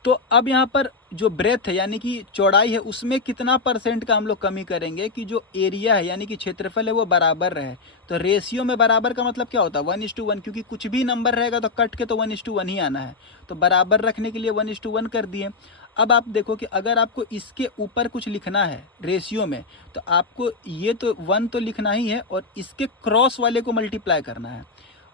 तो अब यहाँ पर जो ब्रेथ है यानी कि चौड़ाई है उसमें कितना % का हम लोग कमी करेंगे कि जो एरिया है यानी कि क्षेत्रफल है वो बराबर रहे। तो रेशियो में बराबर का मतलब क्या होता है 1:1, क्योंकि कुछ भी नंबर रहेगा तो कट के तो 1:1 ही आना है। तो बराबर रखने के लिए 1:1 कर दिए। अब आप देखो कि अगर आपको इसके ऊपर कुछ लिखना है रेशियो में, तो आपको ये तो 1 तो लिखना ही है और इसके क्रॉस वाले को मल्टीप्लाई करना है।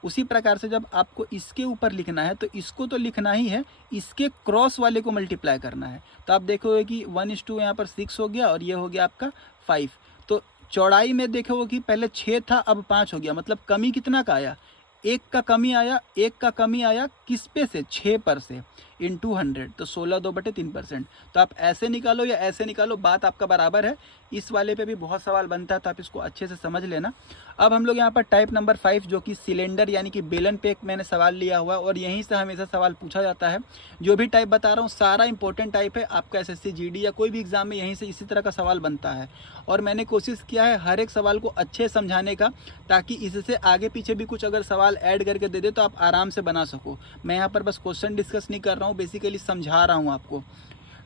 उसी प्रकार से जब आपको इसके ऊपर लिखना है तो इसको तो लिखना ही है, इसके क्रॉस वाले को मल्टीप्लाई करना है। तो आप देखोगे कि 1:2 यहाँ पर 6 हो गया और ये हो गया आपका 5। तो चौड़ाई में देखोगे कि पहले 6 था अब 5 हो गया, मतलब कमी कितना का आया, 1 का कमी आया। 1 का कमी आया किस पे से, 6 पर से, इंटू 100, तो 16/2/3%। तो आप ऐसे निकालो या ऐसे निकालो, बात आपका बराबर है। इस वाले पे भी बहुत सवाल बनता है तो आप इसको अच्छे से समझ लेना। अब हम लोग यहाँ पर टाइप नंबर 5 जो कि सिलेंडर यानी कि बेलन पे एक मैंने सवाल लिया हुआ है और यहीं से हमेशा सवाल पूछा जाता है। जो भी टाइप बता रहा हूँ सारा इंपॉर्टेंट टाइप है, आपका SSC GD या कोई भी एग्जाम में यहीं से इसी तरह का सवाल बनता है। और मैंने कोशिश किया है हर एक सवाल को अच्छे समझाने का, ताकि इससे आगे पीछे भी कुछ अगर सवाल ऐड करके दे दे तो आप आराम से बना सको। मैं यहाँ पर बस क्वेश्चन डिस्कस नहीं कर रहा हूँ, बेसिकली समझा रहा हूँ आपको।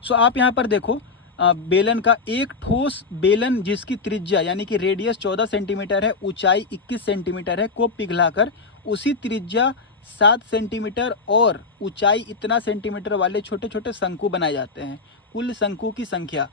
सो आप यहाँ पर देखो बेलन का एक ठोस बेलन जिसकी त्रिज्या यानी कि रेडियस 14 सेंटीमीटर है, ऊंचाई 21 सेंटीमीटर है, को पिघलाकर उसी त्रिज्या 7 सेंटीमीटर और ऊंचाई इतना सेंटीमीटर वाले छोटे छोटे शंकु बनाए जाते हैं। कुल शंकु की संख्या।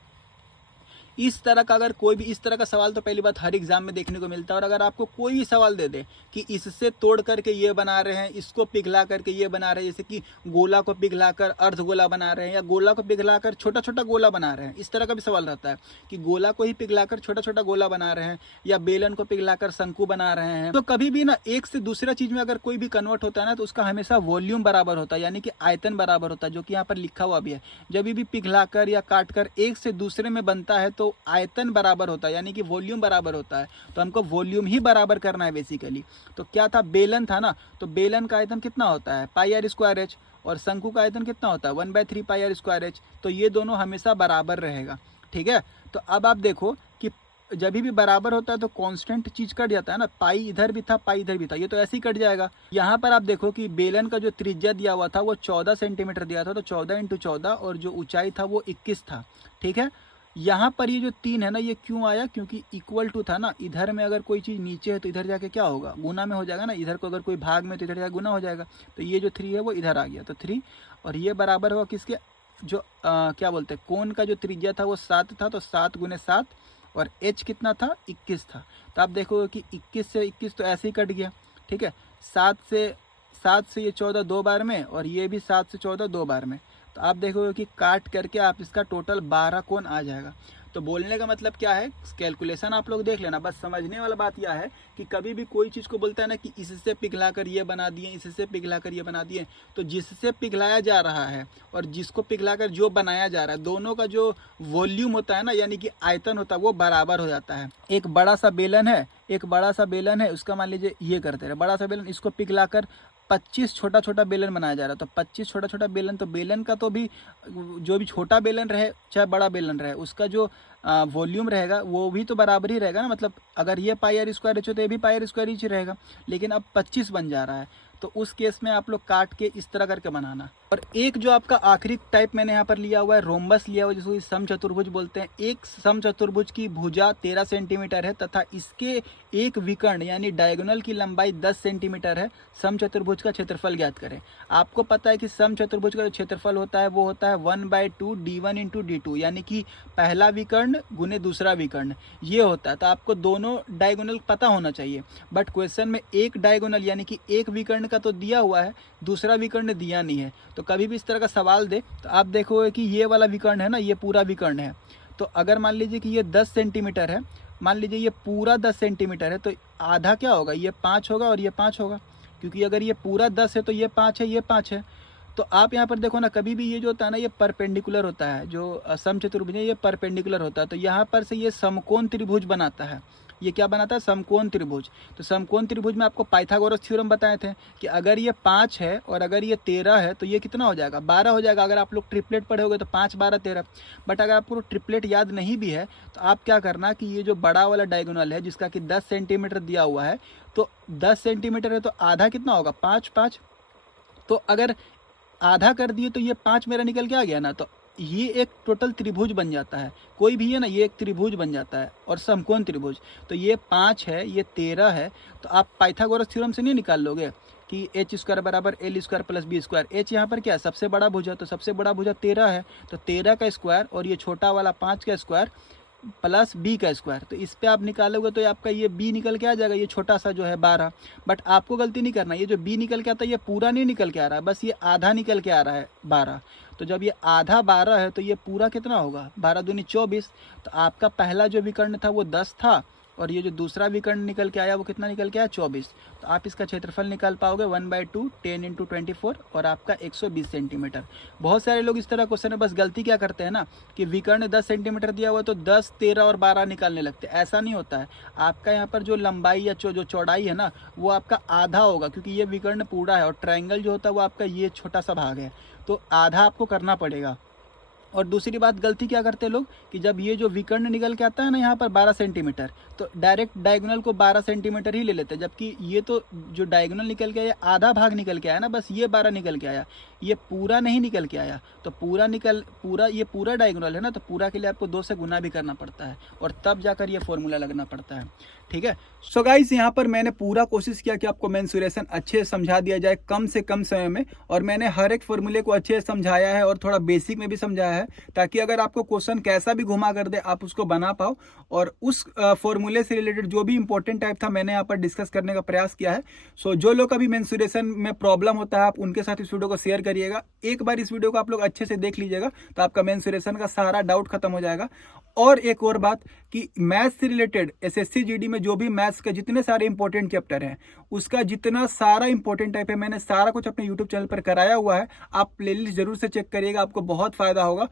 इस तरह का अगर कोई भी इस तरह का सवाल तो पहली बात हर एग्जाम में देखने को मिलता है। और अगर आपको कोई भी सवाल दे दे कि इससे तोड़ करके ये बना रहे हैं, इसको पिघला करके ये बना रहे हैं, जैसे कि गोला को पिघलाकर अर्धगोला बना रहे हैं या गोला को पिघलाकर छोटा छोटा गोला बना रहे हैं, इस तरह का भी सवाल रहता है कि गोला को ही पिघलाकर छोटा छोटा गोला बना रहे हैं या बेलन को पिघलाकर शंकु बना रहे हैं। तो कभी भी ना एक से दूसरा चीज में अगर कोई भी कन्वर्ट होता है ना, तो उसका हमेशा वॉल्यूम बराबर होता है, यानी कि आयतन बराबर होता है, जो कि यहाँ पर लिखा हुआ भी है। जब भी पिघलाकर या काटकर एक से दूसरे में बनता है तो आयतन बराबर होता है, यानी कि वॉल्यूम बराबर होता है। तो हमको वॉल्यूम ही बराबर करना है बेसिकली। तो क्या था, बेलन था ना, तो बेलन का आयतन कितना होता है πr²h और शंकु का आयतन कितना होता है 1/3 πr²h। तो ये दोनों हमेशा बराबर रहेगा, ठीक है। तो अब आप देखो कि जब भी बराबर होता है तो कांस्टेंट चीज कट जाता है ना, पाई इधर भी था पाई इधर भी था, ये तो ऐसे ही कट जाएगा। यहाँ पर आप देखो कि बेलन का जो त्रिज्या दिया हुआ था वो 14 सेंटीमीटर दिया था, तो 14 × 14 और जो ऊंचाई था वो 21 था, ठीक है। यहाँ पर ये जो 3 है ना, ये क्यों आया, क्योंकि इक्वल टू था ना। इधर में अगर कोई चीज़ नीचे है तो इधर जाके क्या होगा, गुना में हो जाएगा ना। इधर को अगर कोई भाग में तो इधर जाके गुना हो जाएगा। तो ये जो 3 है वो इधर आ गया, तो 3 और ये बराबर हुआ किसके, जो क्या बोलते हैं, कोण का जो त्रिज्या था वो 7 था, तो 7 × 7 और h कितना था 21 था। तो आप देखोगे कि 21 से 21 तो ऐसे ही कट गया, ठीक है। 7 से ये 14 2 बार में और ये भी 7 से 14 2 बार में। तो आप देखोगे कि काट करके आप इसका टोटल 12 कोण आ जाएगा। तो बोलने का मतलब क्या है, कैलकुलेशन आप लोग देख लेना। बस समझने वाला बात यह है कि कभी भी कोई चीज़ को बोलता है ना कि इससे पिघला कर ये बना दिए, इससे पिघला कर ये बना दिए, तो जिससे पिघलाया जा रहा है और जिसको पिघला कर जो बनाया जा रहा है, दोनों का जो वॉल्यूम होता है ना, यानी कि आयतन होता है, वो बराबर हो जाता है। एक बड़ा सा बेलन है, एक बड़ा सा बेलन है, उसका मान लीजिए ये करते रहे, बड़ा सा बेलन, इसको पिघला कर 25 छोटा छोटा बेलन बनाया जा रहा है। तो 25 छोटा छोटा बेलन, तो बेलन का तो भी जो भी छोटा बेलन रहे चाहे बड़ा बेलन रहे, उसका जो वॉल्यूम रहेगा वो भी तो बराबर ही रहेगा ना। मतलब अगर ये पाई आर स्क्वायर एच हो तो ये भी पाई आर स्क्वायर एच ही रहेगा, लेकिन अब 25 बन जा रहा है। तो उस केस में आप लोग काट के इस तरह करके बनाना। और एक जो आपका आखिरी टाइप मैंने यहाँ पर लिया हुआ है, रोम्बस लिया हुआ है, जिसको समचतुर्भुज बोलते हैं। एक समचतुर्भुज की भुजा 13 सेंटीमीटर है तथा इसके एक विकर्ण यानी डायगोनल की लंबाई 10 सेंटीमीटर है। समचतुर्भुज का क्षेत्रफल ज्ञात करें। आपको पता है कि समचतुर्भुज का जो क्षेत्रफल होता है वो होता है 1/2 d1 इंटू d2, यानी कि पहला विकर्ण गुने दूसरा विकर्ण, ये होता है। तो आपको दोनों डायगोनल पता होना चाहिए, बट क्वेश्चन में एक डायगोनल यानी कि एक विकर्ण का तो दिया हुआ है, दूसरा विकर्ण दिया नहीं है। तो कभी भी इस तरह का सवाल दे तो आप देखोगे कि ये वाला विकर्ण है ना, ये पूरा विकर्ण है। तो अगर मान लीजिए कि ये 10 सेंटीमीटर है, मान लीजिए ये पूरा 10 सेंटीमीटर है, तो आधा क्या होगा, ये 5 होगा और ये 5 होगा, क्योंकि अगर ये पूरा 10 है तो ये 5 है, ये 5 है। तो आप यहाँ पर देखो ना, कभी भी ये जो होता है ना, ये परपेंडिकुलर होता है, जो समचतुर्भुज है ये परपेंडिकुलर होता है। तो यहाँ पर से ये समकोण त्रिभुज बनाता है। ये क्या बनाता है, समकोण त्रिभुज। तो समकोण त्रिभुज में आपको पाइथागोरस थ्योरम बताए थे कि अगर ये 5 है और अगर ये 13 है तो ये कितना हो जाएगा, 12 हो जाएगा। अगर आप लोग ट्रिपलेट पढ़े होगे तो 5, 12, 13। बट अगर आपको ट्रिपलेट याद नहीं भी है तो आप क्या करना कि ये जो बड़ा वाला डायगोनल है जिसका कि 10 सेंटीमीटर दिया हुआ है, तो 10 सेंटीमीटर है तो आधा कितना होगा, 5, 5। तो अगर आधा कर दिए तो ये 5 मेरा निकल के आ गया ना। तो ये एक टोटल त्रिभुज बन जाता है, कोई भी है ना, ये एक त्रिभुज बन जाता है और समकोण त्रिभुज। तो ये 5 है, ये 13 है। तो आप पाइथागोरस थ्योरम से नहीं निकाल लोगे कि एच स्क्वायर बराबर L square plus B square. H यहाँ पर क्या है, सबसे बड़ा भुजा, तो सबसे बड़ा भुजा 13 है, तो 13 का स्क्वायर और ये छोटा वाला 5 का स्क्वायर प्लस बी का स्क्वायर। तो इस पे आप निकालोगे तो आपका ये बी निकल के आ जाएगा, ये छोटा सा जो है 12। बट आपको गलती नहीं करना, ये जो बी निकल के आता है ये पूरा नहीं निकल के आ रहा है, बस ये आधा निकल के आ रहा है 12। तो जब ये आधा 12 है तो ये पूरा कितना होगा, 12 दूनी 24। तो आपका पहला जो विकर्ण था वो 10 था और ये जो दूसरा विकर्ण निकल के आया वो कितना निकल के आया, 24। तो आप इसका क्षेत्रफल निकाल पाओगे 1/2 10 इंटू 24 और आपका 120 सेंटीमीटर। बहुत सारे लोग इस तरह क्वेश्चन में बस गलती क्या करते हैं ना कि विकर्ण 10 सेंटीमीटर दिया हुआ है तो 10, 13 और 12 निकालने लगते हैं। ऐसा नहीं होता है। आपका यहाँ पर जो लंबाई या जो चौड़ाई है ना वो आपका आधा होगा, क्योंकि ये विकर्ण पूरा है और ट्रायंगल जो होता है वो आपका ये छोटा सा भाग है, तो आधा आपको करना पड़ेगा। और दूसरी बात, गलती क्या करते हैं लोग कि जब ये जो विकर्ण निकल के आता है ना यहाँ पर 12 सेंटीमीटर, तो डायरेक्ट डायगोनल को 12 सेंटीमीटर ही ले लेते हैं, जबकि ये तो जो डायगोनल निकल के आया आधा भाग निकल के आया ना, बस ये 12 निकल के आया, ये पूरा नहीं निकल के आया। तो ये पूरा डायगोनल है ना, तो पूरा के लिए आपको 2 से गुना भी करना पड़ता है और तब जाकर ये फॉर्मूला लगना पड़ता है। ठीक है। सो गाइस, यहाँ पर मैंने पूरा कोशिश किया कि आपको मेंसुरेशन अच्छे से समझा दिया जाए कम से कम समय में, और मैंने हर एक फॉर्मूले को अच्छे से समझाया है और थोड़ा बेसिक में भी समझाया है, ताकि अगर आपको क्वेश्चन कैसा भी घुमा कर दे आप उसको बना पाओ। और उस फॉर्मूले से रिलेटेड जो भी इंपॉर्टेंट टाइप था मैंने यहाँ पर डिस्कस करने का प्रयास किया है। सो जो लोग अभी मेंसुरेशन में प्रॉब्लम होता है आप उनके साथ इस वीडियो को शेयर करिएगा। एक बार इस वीडियो को आप लोग अच्छे से देख लीजिएगा तो आपका मेंसुरेशन का सारा डाउट खत्म हो जाएगा। और एक और बात कि मैथ्स से रिलेटेड एसएससी जीडी में जो भी मैथ्स के जितने सारे इंपॉर्टेंट चैप्टर हैं उसका जितना सारा इंपॉर्टेंट टाइप है मैंने सारा कुछ अपने यूट्यूब चैनल पर कराया हुआ है। आप प्लेलिस्ट जरूर से चेक करिएगा, आपको बहुत फायदा होगा।